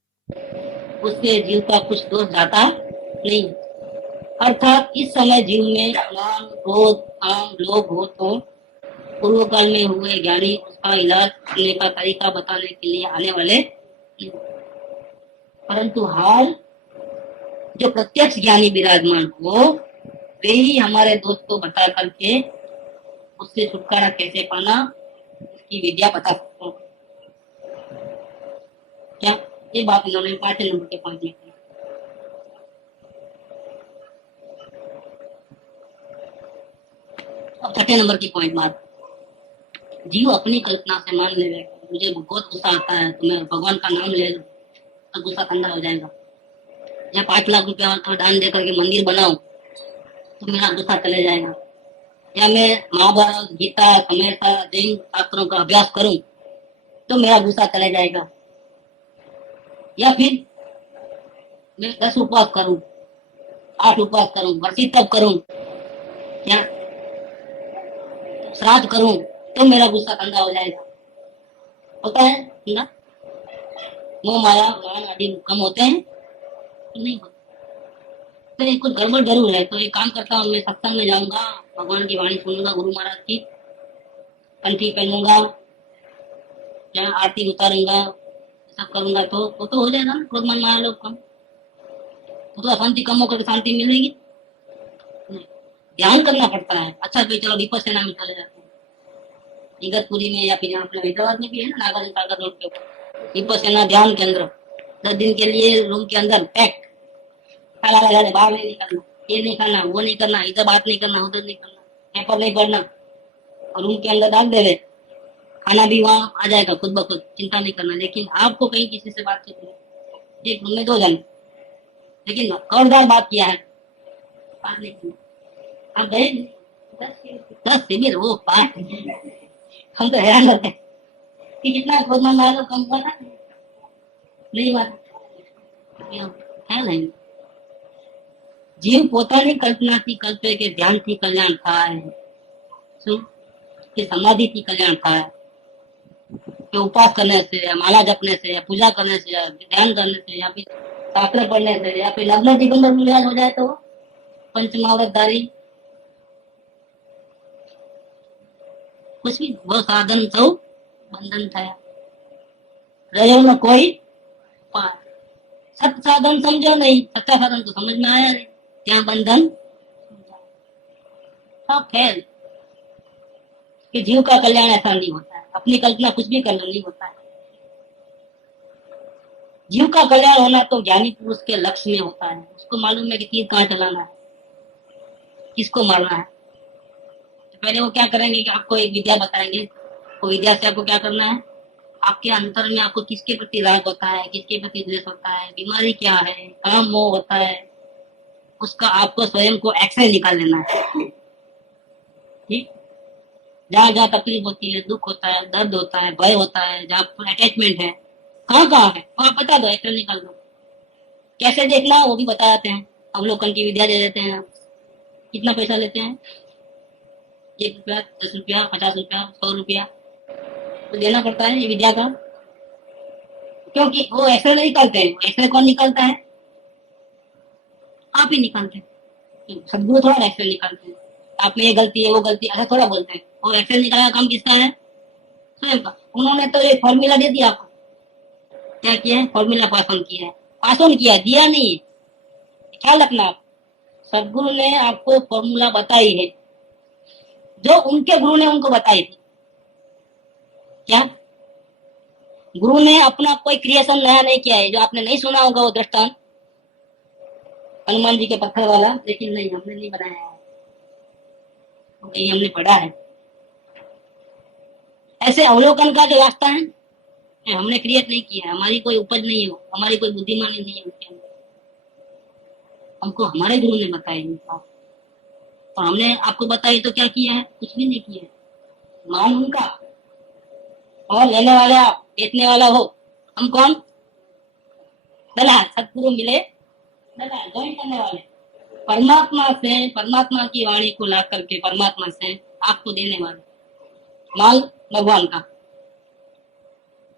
उससे जीव का कुछ दोष जाता नहीं। अर्थात इस समय जीव में मान क्रोध काम लोभ हो तो पूर्व काल में हुए ज्ञानी उसका इलाज करने का तरीका बताने के लिए आने वाले। परंतु हाल जो प्रत्यक्ष ज्ञानी विराजमान हो, वे ही हमारे दोस्त को बता करके उससे छुटकारा कैसे पाना इसकी विद्या बता सकते हो। क्या ये बात इन्होंने 5 नंबर के पॉइंट में की। अब 6 नंबर की पॉइंट बात, जीव अपनी कल्पना से मान ले मुझे बहुत गुस्सा आता है तो मैं भगवान का नाम ले लूं तो गुस्सा ठंडा हो जाएगा, या 5 लाख रुपया दान दे करके मंदिर बनाऊं तो मेरा गुस्सा चले जाएगा। या मैं महाभारत, गीता, समयता, जैन शास्त्रों का अभ्यास करूं तो मेरा गुस्सा चला जाएगा, या फिर मैं 10 उपवास करूं, 8 उपवास करूं, वर्षी तप करूं, या श्राद्ध करूं तो मेरा गुस्सा ठंडा हो जाएगा। होता है ना? मोह माया ज्ञान आदि कम होते हैं कि नहीं होते? तो ये कुछ गड़बड़ जरूर है। तो एक काम करता हूँ, मैं सत्संग में जाऊंगा, भगवान की वाणी सुनूंगा, गुरु महाराज की कंठी पहनूंगा, या आरती उतारूंगा, सब करूंगा तो वो तो हो जाएगा ना, क्रोध मान माया लोग कम। तो अशांति कम होकर शांति मिलेगी नहीं। ध्यान करना पड़ता है। अच्छा भाई चलो विपस्सना में चले जाते हैं, इगतपुरी में या फिर यहाँ अपने हैदराबाद में भी है ना, नागार्जुन सागर रोड के ऊपर विपस्सना ध्यान केंद्र। 10 दिन के लिए रूम के अंदर पैक, ताला लगा दे, बाहर नहीं निकलना, ये नहीं करना, वो नहीं करना, इधर बात नहीं करना, उधर नहीं करना, पेपर नहीं पढ़ना, और रूम के अंदर डाल दे, खाना भी वहाँ आ जाएगा खुद ब खुद, चिंता नहीं करना। लेकिन आपको कहीं किसी से बातचीत नहीं, एक रूम में 2 जन, लेकिन खबरदार बात किया है, बात नहीं की। आप गए 10 शिविर वो पार, हम तो हैरान रहते हैं कि कितना क्रोध मान माया कम हुआ ना, नहीं बात है नहीं। जीव પોતાની કલ્પનાથી કલ્પે કે ધ્યાનથી કલ્યાણ થાય, શું કે સમાધિથી કલ્યાણ થાય, कि उपवास करने से या माला जपने से या पूजा करने से या ध्यान करने से या फिर शास्त्र पढ़ने से या फिर लग्न दिगंबर विवाह हो जाए तो पंचमावृतधारी कुछ भी वो साधन सौ बंधन था, रहे न कोई पार। सत साधन समझो नहीं, सच्चा साधन तो समझ में आया नहीं, क्या बंधन सब फेल। कि जीव का कल्याण ऐसा नहीं होता है, अपनी कल्पना कुछ भी करना नहीं होता है। जीव का कल्याण होना तो ज्ञानी पुरुष के लक्ष्य में होता है। उसको मालूम है कि तीर कहाँ चलाना है, किसको मारना है। तो पहले वो क्या करेंगे कि आपको एक विद्या बताएंगे, वो विद्या से आपको क्या करना है, आपके अंतर में आपको किसके प्रति राग होता है, किसके प्रति द्वेष होता है, बीमारी क्या है, काम मोह होता है, उसका आपको स्वयं को एक्सरे निकाल लेना है। ठीक, जहाँ जहाँ तकलीफ होती है, दुख होता है, दर्द होता है, भय होता है, जहाँ अटैचमेंट है, कहाँ कहाँ है वहाँ बता दो, एक्सरे निकाल दो। कैसे देखना वो भी बता देते हैं, अवलोकन की विद्या दे देते हैं। कितना पैसा लेते हैं? 1 रुपया, 10 रुपया, 50 रुपया, 100 रुपया तो देना पड़ता है ये विद्या का, क्योंकि वो एक्सरे नहीं निकालते हैं। एक्सरे कौन निकालता है? आप ही निकालते हैं। सदगुरु थोड़ा एक्सरे निकालते हैं, आप में ये गलती है वो गलती ऐसा थोड़ा बोलते हैं। वो एक्सरे निकालने का काम किसका है? स्वयं का। उन्होंने तो एक फॉर्मूला दे दिया आपको, क्या किया है? फॉर्मूला पास ऑन किया है, पास ऑन किया, दिया नहीं। ख्याल रखना, आप सदगुरु ने आपको फॉर्मूला बताई है, जो उनके गुरु ने उनको बताई थी। क्या गुरु ने अपना कोई क्रिएशन नया नहीं किया है? जो आपने नहीं सुना होगा वो दृष्टांत हनुमान जी के पत्थर वाला, लेकिन नहीं, हमने नहीं बनाया है, नहीं हमने पढ़ा है। ऐसे अवलोकन का जो रास्ता है हमने क्रिएट नहीं किया है, हमारी कोई उपज नहीं हो, हमारी कोई बुद्धिमानी नहीं है उसके अंदर, हमको हमारे गुरु ने बताई बात। और हमने आपको बताई तो क्या किया है? कुछ भी नहीं किया है। मान उनका और लेने वाले आप, बेचने वाला हो, हम कौन? दलाल। सतगुरु मिले दलाल, ज्वाइन करने वाले। परमात्मा से, परमात्मा की वाणी को ला करके परमात्मा से आपको देने वाले, माल भगवान का।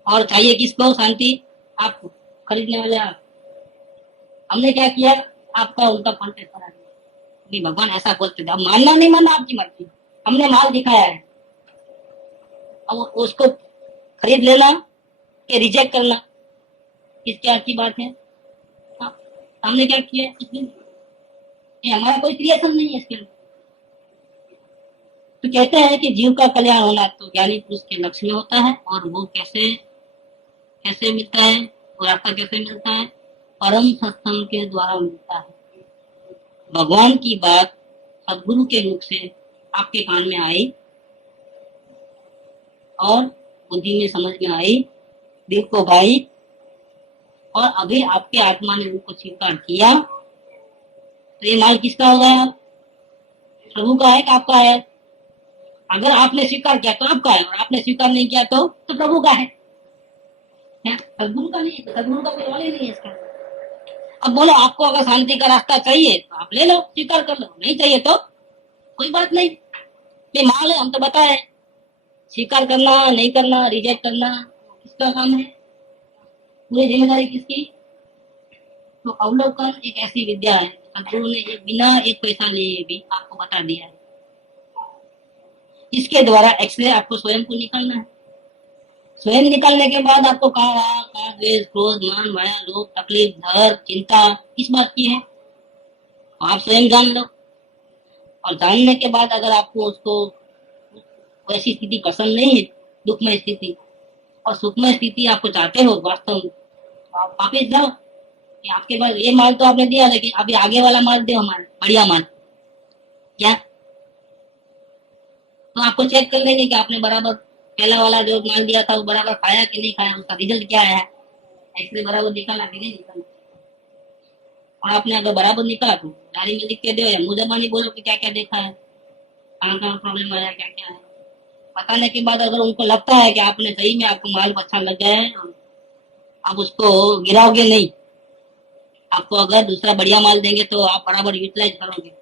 और चाहिए किसको? शांति आपको, खरीदने वाले आप। हमने क्या किया? आपका उनका कॉन्टेक्ट करा दिया। भगवान ऐसा बोलते थे, अब मानना नहीं मानना आपकी मर्जी, हमने माल दिखाया है, अब उसको खरीद लेना कि रिजेक्ट करना, किसके हाथ की बात है? हाँ, हमने क्या किया? ये हमारा कोई क्रिएशन नहीं है इसके लिए। तो कहते हैं कि जीव का कल्याण होना तो ज्ञानी पुरुष के लक्ष्य में होता है। और वो कैसे कैसे मिलता है, वो रास्ता कैसे मिलता है? परम सत्संग के द्वारा मिलता है। भगवान की बात सदगुरु के मुख से आपके कान में आई और बुद्धि में समझ में आई, दिल को भाई, और अभी आपके आत्मा ने उनको स्वीकार किया, तो ये माल किसका होगा? प्रभु का है कि आपका है? अगर आपने स्वीकार किया तो आपका है, और आपने स्वीकार नहीं किया तो प्रभु का है। सदगुरु का नहीं, सदगुरु का कोई रोल ही नहीं है इसका। अब बोलो आपको अगर शांति का रास्ता चाहिए तो आप ले लो, स्वीकार कर लो, नहीं चाहिए तो कोई बात नहीं। ये माल है, हम तो बताए, स्वीकार करना नहीं करना, रिजेक्ट करना किसका काम है, पूरी जिम्मेदारी किसकी। तो अवलोकन एक ऐसी विद्या है, सदगुरु ने एक बिना एक पैसा लिए भी आपको बता दिया है। इसके द्वारा एक्सरे आपको स्वयं को निकालना है। स्वयं निकालने के बाद आपको कहा द्वेष, क्रोध, मान, माया, लोभ, तकलीफ, डर, चिंता किस बात की है, आप स्वयं जान लो। और जानने के बाद अगर आपको उसको वैसी स्थिति पसंद नहीं है, दुखमय स्थिति और सुखमय स्थिति आपको चाहते हो वास्तव में, तो आप वापिस जाओ कि आपके पास ये माल तो आपने दिया, लेकिन अभी आगे वाला माल दो, हमारे बढ़िया माल क्या। तो आपको चेक कर लेंगे कि आपने बराबर पहला वाला जो माल दिया था वो बराबर खाया कि नहीं खाया, उसका रिजल्ट क्या है, एक्सरे बराबर निकाला कि नहीं निकाला। और आपने अगर बराबर निकाला तो डायरी में लिख के दो या मुंह जबानी बोलो कि क्या क्या देखा है, कहाँ कहाँ प्रॉब्लम आया, क्या क्या है। बताने के बाद अगर उनको लगता है कि आपने सही में आपको माल अच्छा लग गया है, आप उसको गिराओगे नहीं, आपको अगर दूसरा बढ़िया माल देंगे तो आप बराबर यूटिलाइज करोगे।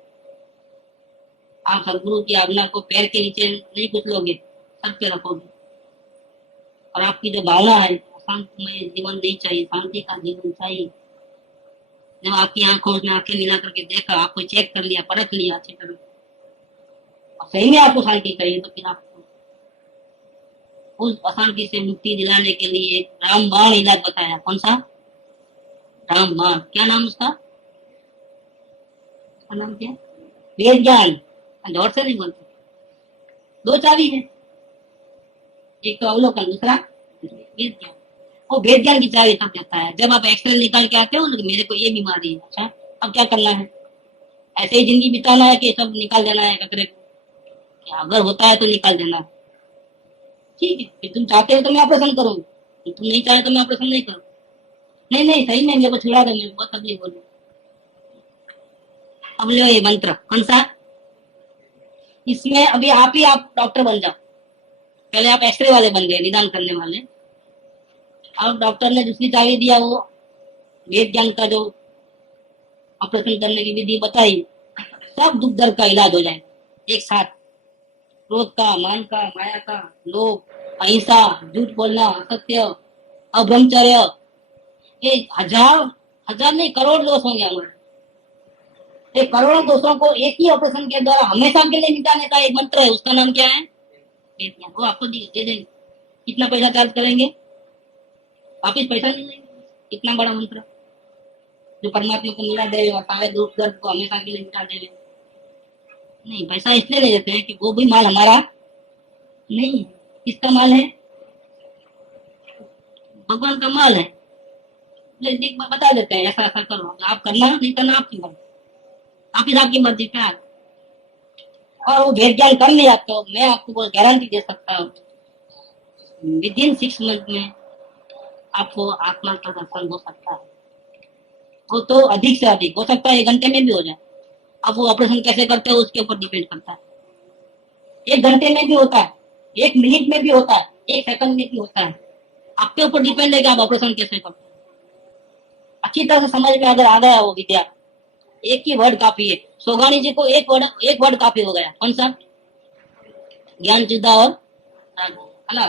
आप सदगुरु की आज्ञा को पैर के नीचे नहीं कुचलोगे, सर पे रखोगे। और आपकी जो भावना है, शांतिमय जीवन नहीं चाहिए, शांति का जीवन चाहिए। जब आपकी आंखों में आंखें मिला करके देखा, आपको चेक कर लिया, परख लिया अच्छी तरह, और सही में आपको शांति चाहिए, तो फिर आपको उस अशांति से मुक्ति दिलाने के लिए एक रामबाण इलाज बताया। कौन सा रामबाण? क्या नाम उसका? उसका नाम क्या? वेद ज्ञान। जोर से नहीं बोलते। दो चाबी है, एक तो अवलोकन, दूसरा वेद ज्ञान। वो वेद ज्ञान की चाबी तब देता है जब आप एक्सरे निकाल के आते हो ना कि मेरे को ये बीमारी है। अच्छा, अब क्या करना है? ऐसे ही जिंदगी बिताना है कि सब निकाल देना है कचरे को? अगर होता है तो निकाल देना है, ठीक है। फिर तुम चाहते हो तो मैं ऑपरेशन करूँ, तुम नहीं चाहे तो मैं ऑपरेशन नहीं करूँ। नहीं नहीं, सही में मेरे को छुड़ा दो, मेरे को बहुत तकलीफ हो रही। अब लो ये मंत्र। कौन सा? इसमें अभी आप डॉक्टर बन जाओ। पहले आप एक्सरे वाले बन गए, निदान करने वाले। अब डॉक्टर ने दूसरी चाबी दिया, वो वेद ज्ञान का जो ऑपरेशन करने की विधि बताई, सब दुख दर्द का इलाज हो जाए एक साथ। क्रोध का, मान का, माया का, लोभ, अहिंसा, झूठ बोलना, असत्य, अब्रह्मचर्य, ये हजार नहीं करोड़ दोष होंगे हमारे। ये करोड़ों दोषों को एक ही ऑपरेशन के द्वारा हमेशा के लिए मिटाने का एक मंत्र है, उसका नाम क्या है? वेद ज्ञान। वो आपको दे देंगे। कितना पैसा चार्ज करेंगे? वापिस पैसा नहीं लेंगे। इतना बड़ा मंत्र जो परमात्मा को मिला दे और सारे दुख दर्द को हमेशा के लिए मिटा दे। नहीं, पैसा इसलिए नहीं देते हैं कि वो भी माल हमारा नहीं है। किसका माल है? भगवान का माल है। बता देते हैं ऐसा ऐसा करो, आप करना नहीं करना आपकी मर्जी, आप आपकी मर्जी क्या है। और वो भेद ज्ञान कर लिया तो मैं आपको वो गारंटी दे सकता हूँ, विद इन 6 मंथ में आपको आत्मा का दर्शन हो सकता है। वो तो अधिक से अधिक हो सकता है 1 घंटे में भी हो जाए। अब वो ऑपरेशन कैसे करते हो उसके ऊपर डिपेंड करता है। 1 घंटे में भी होता है, 1 मिनट में भी होता है, 1 सेकंड में भी होता है। आपके ऊपर डिपेंड है कि आप ऑपरेशन कैसे करते हैं। अच्छी तरह से समझ में अगर आ गया वो विद्या, एक ही वर्ड काफी है। सोगानी जी को एक वर्ड काफी हो गया। कौन सा? ज्ञान जुदा और है ना।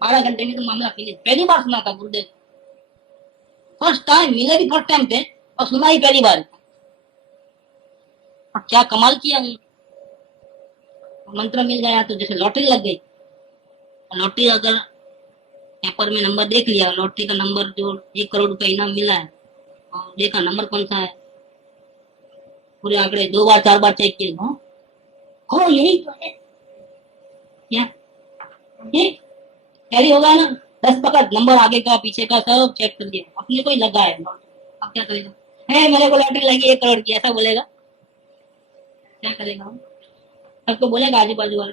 12 घंटे में तो मामला फिनिश। पहली बार सुना था गुरुदेव, फर्स्ट टाइम, मिले भी फर्स्ट टाइम थे और सुना ही पहली बार। और क्या कमाल किया, मंत्र मिल गया तो जैसे लॉटरी लग गई। लॉटरी अगर पेपर में नंबर देख लिया, लॉटरी का नंबर जो 1 करोड़ रुपए इनाम मिला है, और देखा नंबर कौन सा है, पूरे आंकड़े 2 बार 4 बार चेक किए, हो यही तो है क्या, ये कैरी होगा ना। 10 पकड़, नंबर आगे का पीछे का सब चेक कर लिया, अपने को ही लगा है। अब क्या करेगा? है मेरे को लॉटरी लगी 1 करोड़ की, ऐसा बोलेगा? क्या करेगा? सबको बोलेगा आजू बाजू वाले।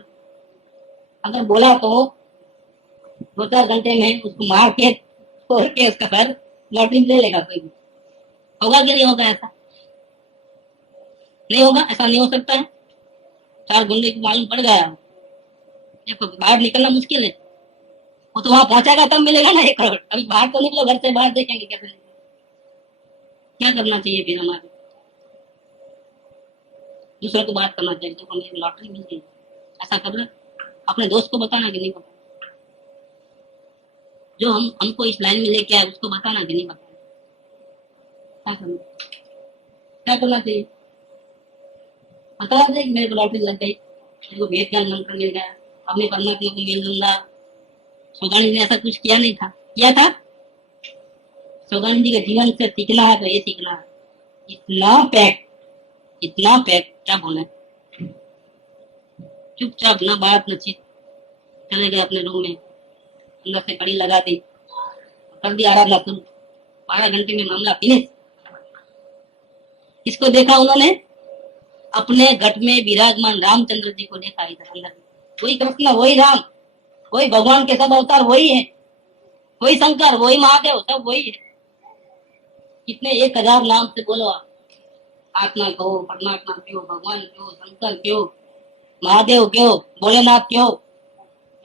अगर बोला तो 2-4 घंटे में उसको मार के तोड़ के उसका सर लॉटरी ले लेगा कोई भी। होगा कि नहीं होगा? ऐसा नहीं होगा, ऐसा नहीं हो सकता है। 4 गुंडे को मालूम पड़ गया देखो बाहर निकलना मुश्किल है, वो तो वहां पहुंचेगा तब मिलेगा ना 1 करोड़। अभी बाहर तो निकलो, घर से बाहर देखेंगे कैसे निकलेंगे। क्या करना चाहिए फिर हमारे, दूसरों को बात करना चाहिए, देखो मुझे लॉटरी मिल गई, ऐसा कर लो। अपने दोस्त को बताना कि नहीं बताना, जो हमको इस लाइन में लेके आए उसको बताना कि नहीं बताना। क्या करना, क्या करना चाहिए, बता दे कि मेरे को लॉटरी लग गई, मेरे को वेद ज्ञान मंत्र मिल गया, अपने परमात्मा को मिल लूंगा। सौदानी ने ऐसा कुछ किया नहीं था, किया था? सौदानी जी के जीवन से सीखना है तो ये सीखना है, इतना पैक क्या बोले, चुपचाप ना बात न चीत, चले गए अपने रूम में, अंदर से कड़ी लगा दी, कर दिया आराधना शुरू। 12 घंटे में मामला फिनिश। किसको देखा उन्होंने? अपने घट में विराजमान रामचंद्र जी को देखा इधर अंदर। वही कृष्ण, वही राम, वही भगवान के सब अवतार वही है, वही शंकर, वही महादेव, सब वही है। कितने 1000 नाम से बोलो आप, आत्मा कहो, परमात्मा क्यों, भगवान क्यों, शंकर क्यों, महादेव क्यों, भोलेनाथ क्यों,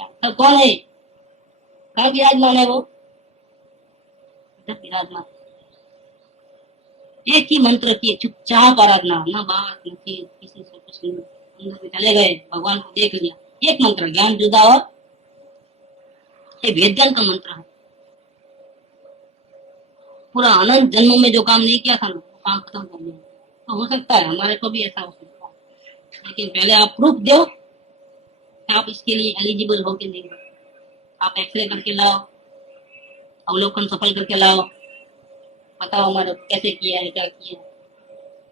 सब कौन है? कहाँ विराजमान है वो? विराजमान। एक ही मंत्र की चुपचाप आराधना, ना बात न चीत, किसी से कुछ नहीं, अंदर में चले गए, भगवान को देख लिया। एक मंत्र, ज्ञान जुदा और ये वेद ज्ञान का मंत्र है। पूरा अनंत जन्मों में जो काम नहीं किया था ना, वो काम खत्म कर दिया। तो हो सकता है हमारे को भी ऐसा हो सकता है, लेकिन पहले आप प्रूफ दो आप इसके लिए एलिजिबल हो कि नहीं। आप एक्सरे करके लाओ, अवलोकन सफल करके लाओ, बताओ हमारे कैसे किया है, क्या किया है,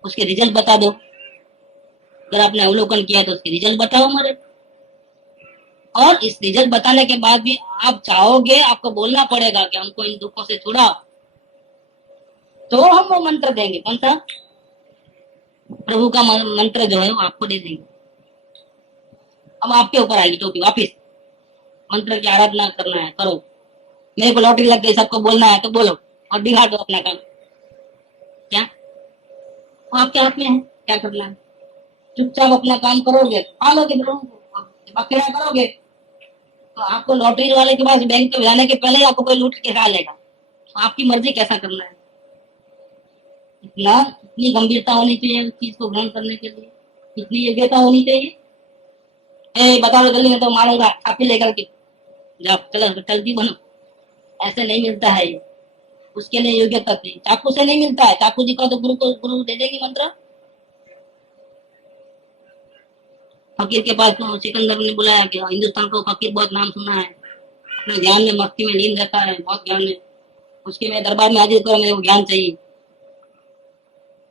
उसके रिजल्ट बता दो। अगर आपने अवलोकन किया तो उसके रिजल्ट बताओ हमारे। और इस रिजल्ट बताने के बाद भी आप चाहोगे, आपको बोलना पड़ेगा कि हमको इन दुखों से छुड़ाओ, तो हम वो मंत्र देंगे। कौन सा? प्रभु का मंत्र जो है वो आपको दे देंगे। अब आपके ऊपर आएगी टोपी वापिस, मंत्र की आराधना करना है करो, मेरे को लॉटरी लग गई सबको बोलना है तो बोलो और दिखा दो अपना काम। क्या वो आपके हाथ में है, क्या करना है। चुपचाप अपना काम करोगे, पालोगे प्रभु को, बखेड़ा करोगे, तो आपको लॉटरी वाले के पास बैंक में जाने के पहले ही आपको कोई लूट के खा लेगा। तो आपकी मर्जी कैसा करना है। इतनी गंभीरता होनी चाहिए उस चीज को ग्रहण करने के लिए, इतनी योग्यता होनी चाहिए। बता दो जल्दी, मैं तो मारूंगा छापी लेकर के, जब चलो जल्दी बनो। ऐसे नहीं मिलता है ये, उसके लिए योग्यता थी। चाकू से नहीं मिलता है, चाकू जी का तो गुरु को गुरु दे देंगे मंत्र। फकीर के पास तो सिकंदर ने बुलाया कि हिंदुस्तान को फकीर बहुत नाम सुना है, अपने ज्ञान में मस्ती में लीन रहता है, बहुत ज्ञान है, उसके मेरे दरबार में हाजिर करो, मेरे को ज्ञान चाहिए।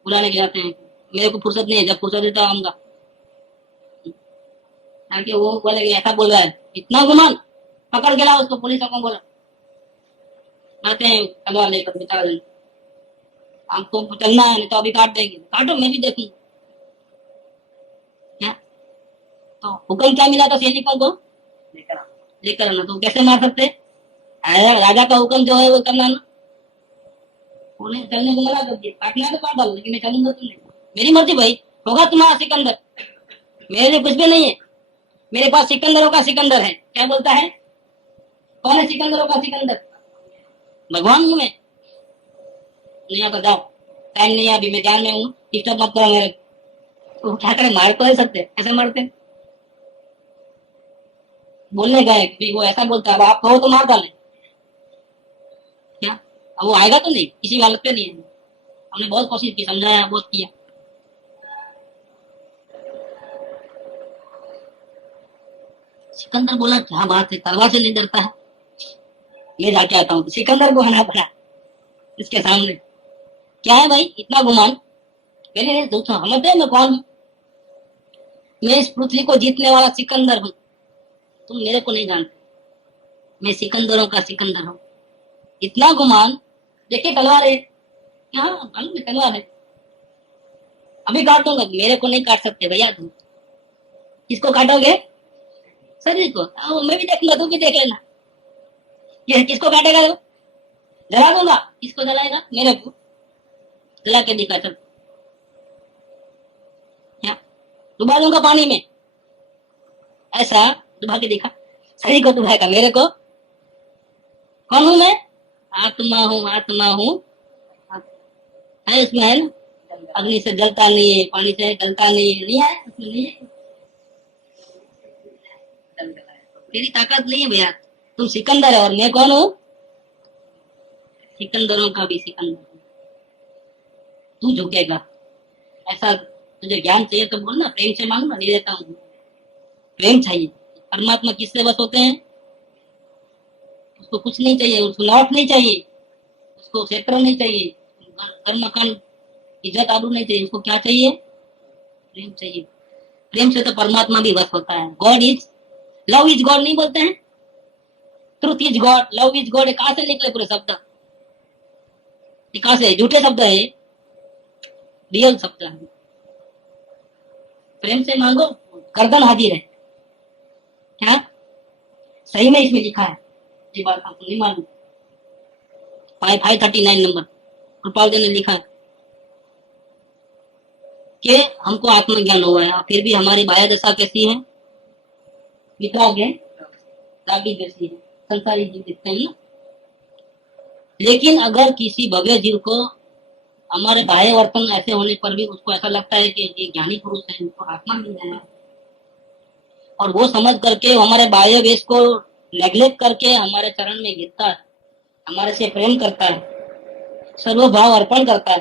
बुलाने के जाते हैं, मेरे को फुर्सत नहीं है, जब फुर्सत देता आऊंगा। ताकि वो बोले ऐसा बोल रहा है, इतना गुमान, पकड़ के लाओ उसको, पुलिस को बोला। आते हैं तलवार लेकर, बेचारा दिन आपको चलना है नहीं तो अभी काट देंगे। काटो, मैं भी देखूंगा। क्या तो हुक्म क्या मिला था सैनिकों को? लेकर आना। तो कैसे मार सकते? राजा का हुक्म जो है वो करना ना। उन्हें चलने को मना कर दिया, काटना है तो काट डालो, लेकिन मैं चलूंगा तो नहीं। मेरी मर्जी भाई, होगा तुम्हारा सिकंदर, मेरे लिए कुछ भी नहीं है। मेरे पास सिकंदरों का सिकंदर है। क्या बोलता है? कौन है सिकंदरों का सिकंदर? भगवान हूं मैं। नहीं आता, जाओ, टाइम नहीं है अभी, मैं ध्यान में हूँ, डिस्टर्ब मत करो मेरे। तो क्या करें, मार तो नहीं सकते, ऐसे मारते। बोलने गए कि वो ऐसा बोलता है, अब आप कहो तो मार डाले। क्या अब वो आएगा तो नहीं, किसी हालत पे नहीं है। हमने बहुत कोशिश की, समझाया, बहुत किया। सिकंदर बोला क्या बात है, तलवार से नहीं डरता है, ले जाके आता हूँ। सिकंदर को आना पड़ा इसके सामने। क्या है भाई इतना गुमान? मैंने दोस्तों समझते हैं मैं कौन हूँ? मैं इस पृथ्वी को जीतने वाला सिकंदर हूँ, तुम मेरे को नहीं जानते, मैं सिकंदरों का सिकंदर हूँ। इतना गुमान, देखिए तलवार है, हाँ मालूम है तलवार है, अभी काट दूंगा। मेरे को नहीं काट सकते भैया, तुम किसको काटोगे? शरीर को। मैं भी देखूंगा, तुम भी देख लेना। ये किसको काटेगा? वो जला दूंगा। किसको जलाएगा? मेरे को जला के दिखा। चल क्या डुबा दूंगा पानी में। ऐसा दुबा के देखा, शरीर को दुबाएगा, मेरे को कौन हूं मैं? आत्मा हूँ, आत्मा हूँ। है उसमें, है ना? अग्नि से जलता नहीं है, पानी से गलता नहीं है, नहीं है उसमें, नहीं है। तेरी ताकत नहीं है भैया, तुम सिकंदर है और मैं कौन हूँ? सिकंदरों का भी सिकंदर। तू झुकेगा, ऐसा तुझे ज्ञान चाहिए तो बोल ना, प्रेम से मांग ना, नहीं देता हूँ। प्रेम चाहिए। परमात्मा किससे बस होते हैं? उसको कुछ नहीं चाहिए, उसको लौट नहीं चाहिए, उसको क्षेत्र नहीं चाहिए, घर मकान इज्जत आबरू नहीं चाहिए, उसको क्या चाहिए? प्रेम चाहिए। प्रेम से तो परमात्मा भी बस होता है। God is love, is God नहीं बोलते हैं? Truth is God, love is God, कहां से निकले पूरे शब्द? कहां से? झूठे शब्द है, रियल शब्द है। प्रेम से मांगो, गर्दन हाजिर है। क्या सही में इसमें लिखा है? ये बात आपको नहीं मालूम? 539 नंबर कृपाल जी ने लिखा है कि हमको आत्मज्ञान हुआ है और फिर भी हमारी बाह्य दशा कैसी है? वितराग है, रागी जैसी है, संसारी जीव दिखते हैं ना। लेकिन अगर किसी भव्य जीव को हमारे बाह्य वर्तन ऐसे होने पर भी उसको ऐसा लगता है कि ये ज्ञानी पुरुष है, इनको आत्मा मिल है, और वो समझ करके हमारे बाह्य वेश को नेग्लेक्ट करके हमारे चरण में गिरता है, हमारे से प्रेम करता है, सर्व भाव अर्पण करता है,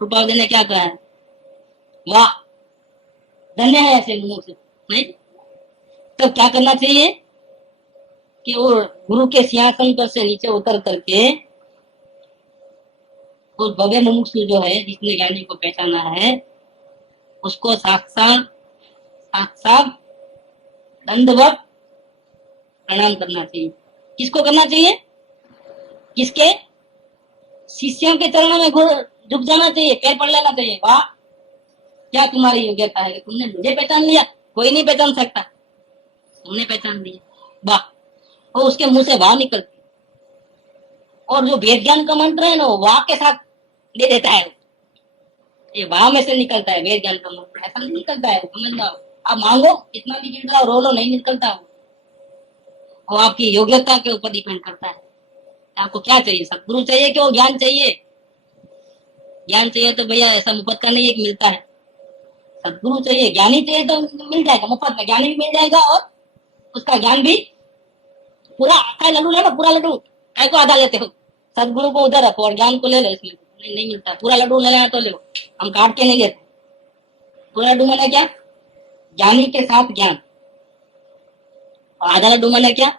कृपा ने क्या कहा है? वाह, धन्य है ऐसे मुंह से। नहीं तो क्या करना चाहिए कि वो गुरु के सिंहासन पर से नीचे उतर करके उस भव्य मुमुक्षु जो है, जिसने ज्ञानी को पहचाना है, उसको साक्षात साक्षात दंडवत प्रणाम करना चाहिए। किसको करना चाहिए? किसके? शिष्यों के चरणों में झुक जाना चाहिए, पैर पड़ लेना चाहिए। वाह, क्या तुम्हारी योग्यता है कि तुमने मुझे पहचान लिया, कोई नहीं पहचान सकता, तुमने पहचान लिया। वाह। और उसके मुंह से वाह निकलती, और जो वेद ज्ञान का मंत्र है ना, वो वाह के साथ दे देता है। ये वाह में से निकलता है वेद ज्ञान का मंत्र, ऐसा नहीं निकलता है, समझ लो। आप मांगो कितना भी गिर जाओ, रो लो, नहीं निकलता वो आपकी योग्यता के ऊपर डिपेंड करता है। आपको क्या चाहिए? सदगुरु चाहिए कि वो ज्ञान चाहिए? ज्ञान चाहिए तो भैया ऐसा मुफ्त का नहीं है कि मिलता है। सदगुरु चाहिए, ज्ञानी चाहिए तो मिल जाएगा मुफ्त में, ज्ञानी भी मिल जाएगा और उसका ज्ञान भी पूरा। लड्डू ले लो, पूरा लड्डू, काय को आधा लेते हो? सदगुरु को उधर रखो और ज्ञान को ले लो। इसमें नहीं मिलता। पूरा लड्डू लेना है तो ले लो, हम काट के नहीं लेते। पूरा लड्डू मैंने क्या? ज्ञानी के साथ ज्ञान। और आधा लड्डू मैंने क्या?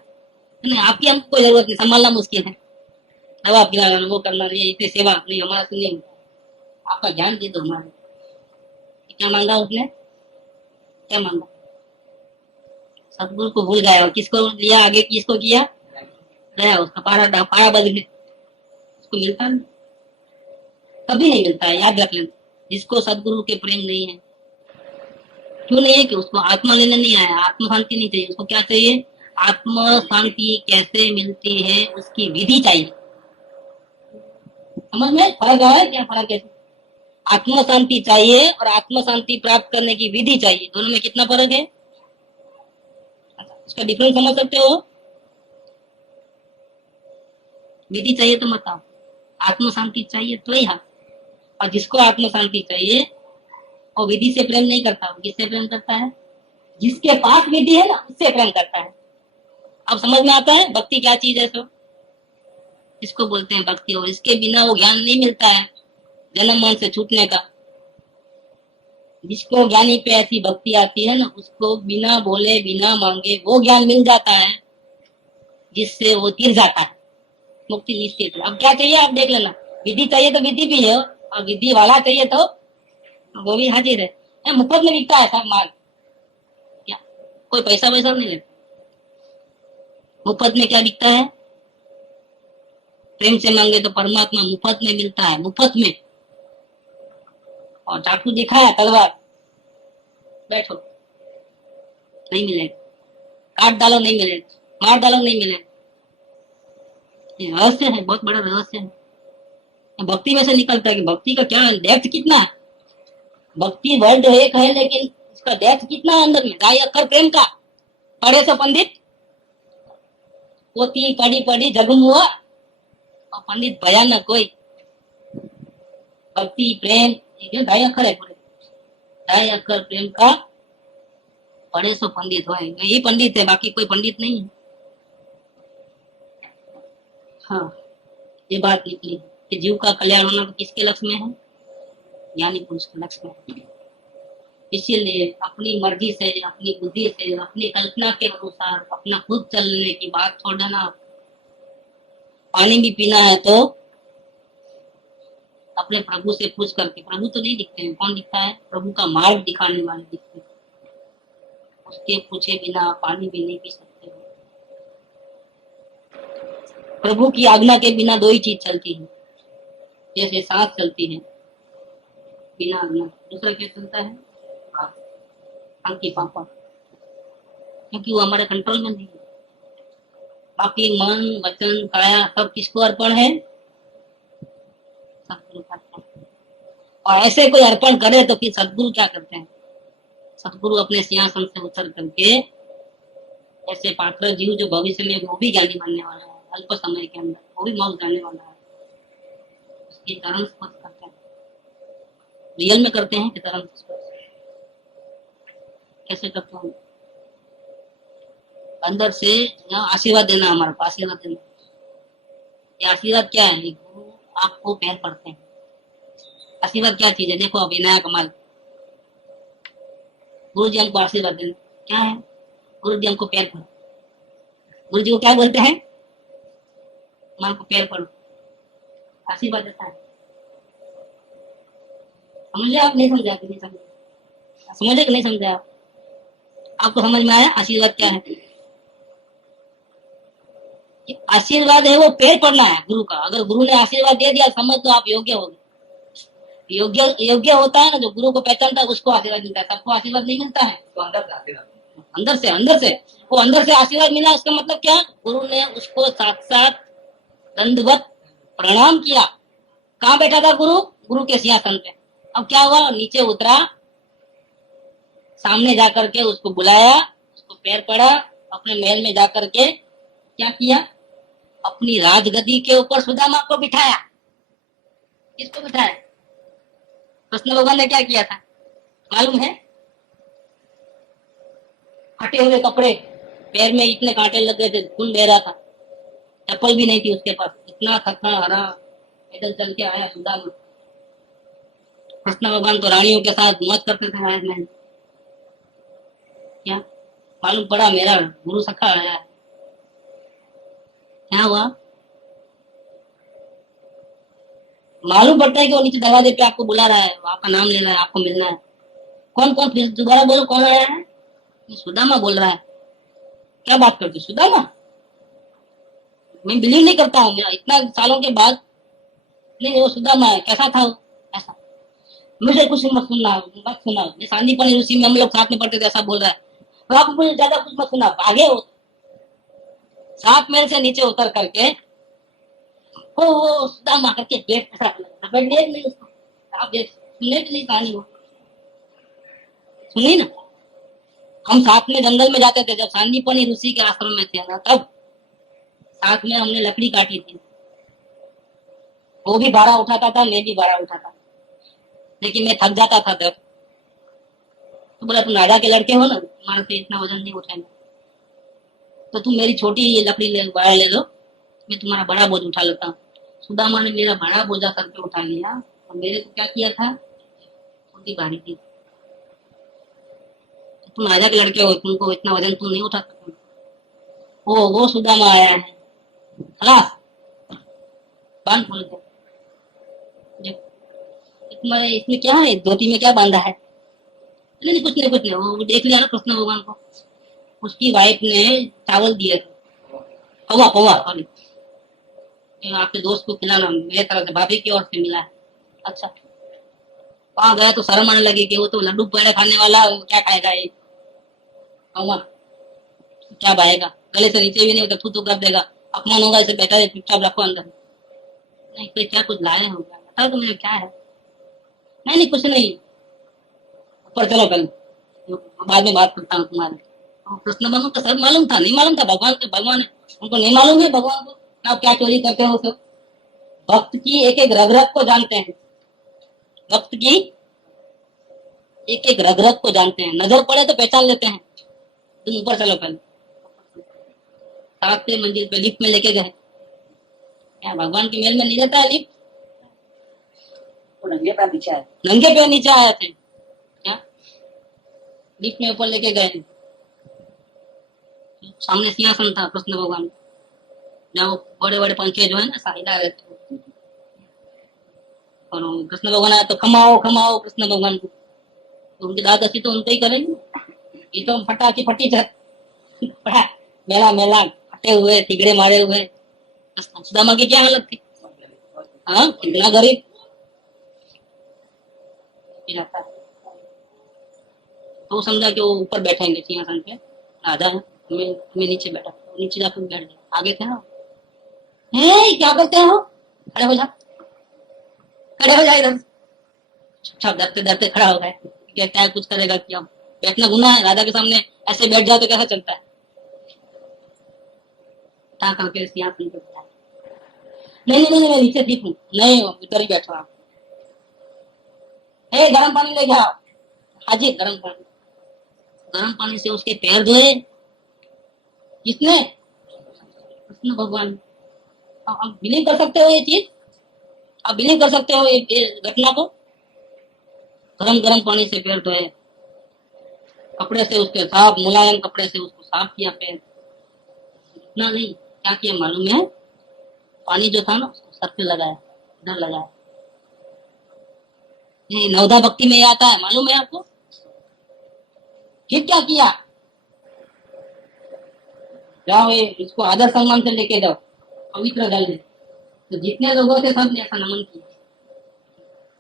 नहीं, आपकी हमको कोई जरूरत नहीं, संभालना मुश्किल है, दवा पिलाना, वो करना नहीं, इतनी सेवा नहीं, हमारा सुनिए, आपका ज्ञान दे दो हमारे। क्या मांगा उसने? क्या मांगा? सदगुरु को भूल गया और किसको लिया आगे? किसको किया? गया, उसका पाया बदले, उसको मिलता नहीं, कभी नहीं मिलता है, याद रख लेना। जिसको सदगुरु के प्रेम नहीं है, क्यों नहीं है? कि उसको आत्मा लेने नहीं आया, आत्म शांति नहीं चाहिए। उसको क्या चाहिए? आत्म शांति कैसे मिलती है उसकी विधि चाहिए। समझ में फर्क है? क्या फर्क है? आत्म शांति चाहिए और आत्म शांति प्राप्त करने की विधि चाहिए, दोनों में कितना फर्क है? इसका डिफरेंस समझ सकते हो? विधि चाहिए तो मत आओ, आत्म शांति चाहिए तो ही हाँ। और जिसको आत्म शांति चाहिए और विधि से प्रेम नहीं करता, वो किससे प्रेम करता है? जिसके पास विधि है ना, उससे प्रेम करता है। अब समझ में आता है भक्ति क्या चीज है? सो इसको बोलते हैं भक्ति, और इसके बिना वो ज्ञान नहीं मिलता है जन्म मन से छूटने का। जिसको ज्ञानी पे ऐसी भक्ति आती है ना, उसको बिना बोले बिना मांगे वो ज्ञान मिल जाता है, जिससे वो तिर जाता है, मुक्ति निश्चित। अब क्या चाहिए आप देख लेना। विधि चाहिए तो विधि भी है, और विधि वाला चाहिए तो वो भी हाजिर है। मुफ्त में बिकता है सब माल, क्या कोई पैसा वैसा नहीं लेता। मुफ्त में क्या बिकता है? प्रेम से मांगे तो परमात्मा मुफ्त में मिलता है, मुफ्त में। और चाकू दिखाया, तलवार, बैठो, नहीं मिलेगा, काट डालो नहीं मिलेगा, मार डालो नहीं मिलेगा। ये रहस्य है, बहुत बड़ा रहस्य है। भक्ति में से निकलता है कि भक्ति का क्या डेप्थ कितना है। भक्ति वर्ड एक है, लेकिन इसका डेप्थ कितना है अंदर में, गाय अक्षर प्रेम का। पढ़े सो पंडित पोती पढ़ी पढ़ी जगमुआ और पंडित भयानक कोई भक्ति प्रेम ये 2.5 अक्षर है पूरे 2.5 अक्षर प्रेम का पढ़े सो पंडित हो ये पंडित है बाकी कोई पंडित नहीं है। हाँ ये बात निकली कि जीव का कल्याण होना तो किसके लक्ष्य में है ज्ञानी पुरुष के लक्ष्य में। इसीलिए अपनी मर्जी से अपनी बुद्धि से अपनी कल्पना के अनुसार अपना खुद चलने की बात छोड़ देना। पानी भी पीना है तो अपने प्रभु से पूछ करके, प्रभु तो नहीं दिखते हैं, कौन दिखता है प्रभु का मार्ग दिखाने वाले दिखते हैं, उसके पूछे बिना पानी भी नहीं पी सकते। प्रभु की आज्ञा के बिना 2 ही चीज चलती है, जैसे सांस चलती है बिना आज्ञा, दूसरा क्या चलता है आंखी पापा, क्योंकि वो हमारे कंट्रोल में नहीं है। बाकी मन वचन काया सब किसको अर्पण है सतगुरु का अर्पण। और ऐसे कोई अर्पण करे तो फिर सतगुरु क्या करते हैं, सतगुरु अपने सिंहासन से उतर करके ऐसे पात्र जीव जो भविष्य में वो भी ज्ञानी बनने वाला है अल्प समय के अंदर, वो भी मौज जाने वाला है, उसकी चरण स्पर्श करते हैं। रियल में करते हैं कि चरण स्पर्श कैसे करते हैं, अंदर से आशीर्वाद देना, हमारे को आशीर्वाद देना। ये आशीर्वाद क्या है, गुरु आपको पैर पड़ते हैं। आशीर्वाद क्या चीज है, देखो अभी नया कमाल, गुरु जी हमको आशीर्वाद देना क्या है, गुरु जी हमको पैर पड़ो, गुरु जी को क्या बोलते हैं, हमारे को पैर पड़ो, आशीर्वाद देता है। समझे आप, नहीं समझे आप, नहीं समझे, समझे कि नहीं समझे आप, आपको समझ में आया आशीर्वाद क्या है। आशीर्वाद है वो पैर पड़ना है गुरु का। अगर गुरु ने आशीर्वाद दे दिया समझ तो आप योग्य हो गए। योग्य होता है ना जो गुरु को पहचानता है उसको आशीर्वाद मिलता है, सबको आशीर्वाद नहीं मिलता है। तो अंदर से वो अंदर से आशीर्वाद मिला, उसका मतलब क्या, गुरु ने उसको साक्षात दंडवत प्रणाम किया। कहाँ बैठा था गुरु, गुरु के सिंहासन पे। अब क्या हुआ, नीचे उतरा, सामने जाकर के उसको बुलाया, उसको पैर पड़ा, अपने महल में जाकर के क्या किया, अपनी राजगद्दी के ऊपर सुदामा को बिठाया। किसको बिठाया, कृष्ण भगवान ने क्या किया था मालूम है, फटे हुए कपड़े, पैर में इतने कांटे लग गए थे, खून बह रहा था, चप्पल भी नहीं थी उसके पास, इतना थका हरा पैदल चल के आया सुदामा। कृष्ण भगवान तो रानियों के साथ मौज करते थे राज में, क्या मालूम पड़ा मेरा गुरु सखा आया है। क्या हुआ, मालूम पड़ता है कि वो नीचे दरवाजे पे आपको बुला रहा है, आपका नाम ले रहा है, आपको मिलना है। कौन कौन, फिर दोबारा बोलो कौन आया है, सुदामा बोल रहा है। क्या बात करती सुदामा, मैं बिलीव नहीं करता हूँ, इतना सालों के बाद नहीं वो सुदामा है। कैसा था वो, ऐसा मुझे कुछ मत सुनना, मत सुना, सांदीपनि ऋषि में हम लोग साथ में पढ़ते थे, ऐसा बोल रहा है। तो आप मुझे ज्यादा कुछ मत सुना, भागे हो 7 महल से नीचे उतर करके वो सुदामा करके बैठ नहीं उसको, आप सुनने की नहीं कहानी, वो सुनी ना। हम साथ में जंगल में जाते थे जब सांदीपनि ऋषि के आश्रम में थे ना, तब साथ में हमने लकड़ी काटी थी, वो भी भाड़ा उठाता था, मैं भी भाड़ा उठाता, लेकिन मैं थक जाता था तब। तो बोला तुम राजा के लड़के हो ना, तुम्हारे से इतना वजन नहीं उठाएंगे, तो तुम मेरी छोटी ये लकड़ी भाड़ा ले लो, मैं तुम्हारा बड़ा बोझ उठा लेता हूँ। सुदामा ने मेरा बड़ा बोझा करके उठा लिया और मेरे को क्या किया था, छोटी भारी थी। तुम राजा के लड़के हो, तुमको इतना वजन तुम नहीं उठा सकते। वो सुदामा आया है, खलास बांध खोल दो। इसमें क्या है, धोती में क्या बांधा है, नहीं कुछ नहीं, वो देख लिया ना कृष्ण भगवान को, उसकी वाइफ ने चावल दिए थे, पौवा सॉरी, आपके दोस्त को खिलाना, मेरे तरफ से भाभी की ओर से मिला है। अच्छा वहां गया तो शर्म आने लगी कि वो तो लड्डू पेड़े खाने वाला, क्या खाएगा ये, क्या भाएगा, गले से नीचे भी नहीं होता, तो कर देगा, अपमान होगा, इसे बैठा है चुपचाप रखो अंदर। नहीं कोई क्या कुछ लाए हो, बताओ तो मुझे क्या है। नहीं कुछ नहीं, ऊपर चलो कल बाद में बात करता हूँ तुम्हारे। कृष्ण भगवान को सब मालूम था, नहीं मालूम था भगवान के, भगवान उनको नहीं मालूम है भगवान को आप क्या चोरी करते हो। सब भक्त की एक एक रग रग को जानते हैं, भक्त की एक एक रग रग को जानते हैं, नजर पड़े तो पहचान लेते हैं। तुम ऊपर चलो, पहले 7वें मंजिल पे लिफ्ट में लेके गए, क्या भगवान के महल में नहीं रहता है लिफ्ट? नंगे पैर नीचे आए। नंगे पैर नीचे आए थे क्या? लिफ्ट में ऊपर लेके गए, सामने सिंहासन था कृष्ण भगवान, जहाँ वो बड़े बड़े पंखे जो है ना हिला रहे थे, और वो कृष्ण भगवान आया तो खमाओ खमाओ कृष्ण भगवान को, तो उनकी दादाजी तो उनको ही करेंगे, ये तो फटा की फटी मेला मेला फटे हुए, तिगड़े मारे हुए। सुदामा की क्या हालत थी, हाँ कितना गरीब रहता है। तो समझा कि वो ऊपर बैठेंगे सिंहासन पे, राजा है, मैं नीचे बैठा, नीचे जाकर बैठ गया, आगे थे ना, क्या करते हो, खड़े हो जा, खड़े हो जा इधर, चुपचाप डरते डरते खड़ा हो गए, कहता है कुछ करेगा क्या, बैठना गुनाह है, राजा के सामने ऐसे बैठ जाओ तो कैसा चलता है। उठा करके सिंहासन पे बैठा, नहीं नहीं नहीं मैं नीचे ठीक हूँ, नहीं इधर ही बैठो आप, गरम पानी लेके आओ, हाजी गरम पानी, गरम पानी से उसके पैर धोए, किसने, कृष्ण भगवान। आप बिलीव कर सकते हो ये चीज, आप बिलीव कर सकते हो ये घटना को, गरम गरम पानी से पैर धोए, कपड़े से उसके साफ मुलायम कपड़े से उसको साफ किया पैर, इतना नहीं क्या किया मालूम है, पानी जो था ना उसको सर पे लगाया, इधर लगाया, ये नवधा भक्ति में ये आता है, मालूम है आपको। फिर क्या किया, जाओ ये इसको आदर सम्मान से लेके जाओ, पवित्र जल दे, तो जितने लोगों थे सब ने ऐसा नमन किया,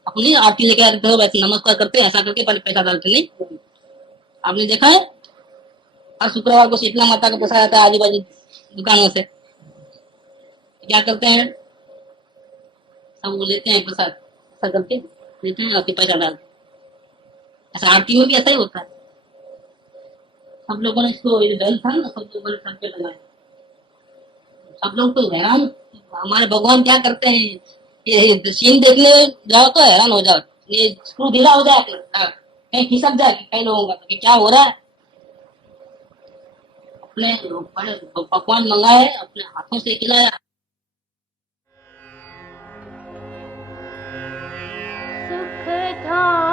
अपनी आरती लेके आते हो वैसे नमस्कार करते ऐसा करके पैसा डालते, नहीं आपने देखा है, हर शुक्रवार को शीतला माता का प्रसाद आता है आजू बाजू दुकानों से, क्या करते हैं सब वो लेते हैं प्रसाद, ऐसा करके लेते हैं और फिर पैसा डालते, ऐसा आरती में भी ऐसा ही होता है। सब लोगों ने इसको जल था ना, सब लोगों ने सर पे लगाया, सब लोग तो हैरान, हमारे भगवान क्या करते हैं, ये सीन देखने जाओ तो हैरान हो जाओ, ये स्क्रू ढीला हो जाए कहीं खिसक जाए कई लोगों का, तो क्या हो रहा है, अपने पकवान मंगाए अपने हाथों से खिलाया। सुख था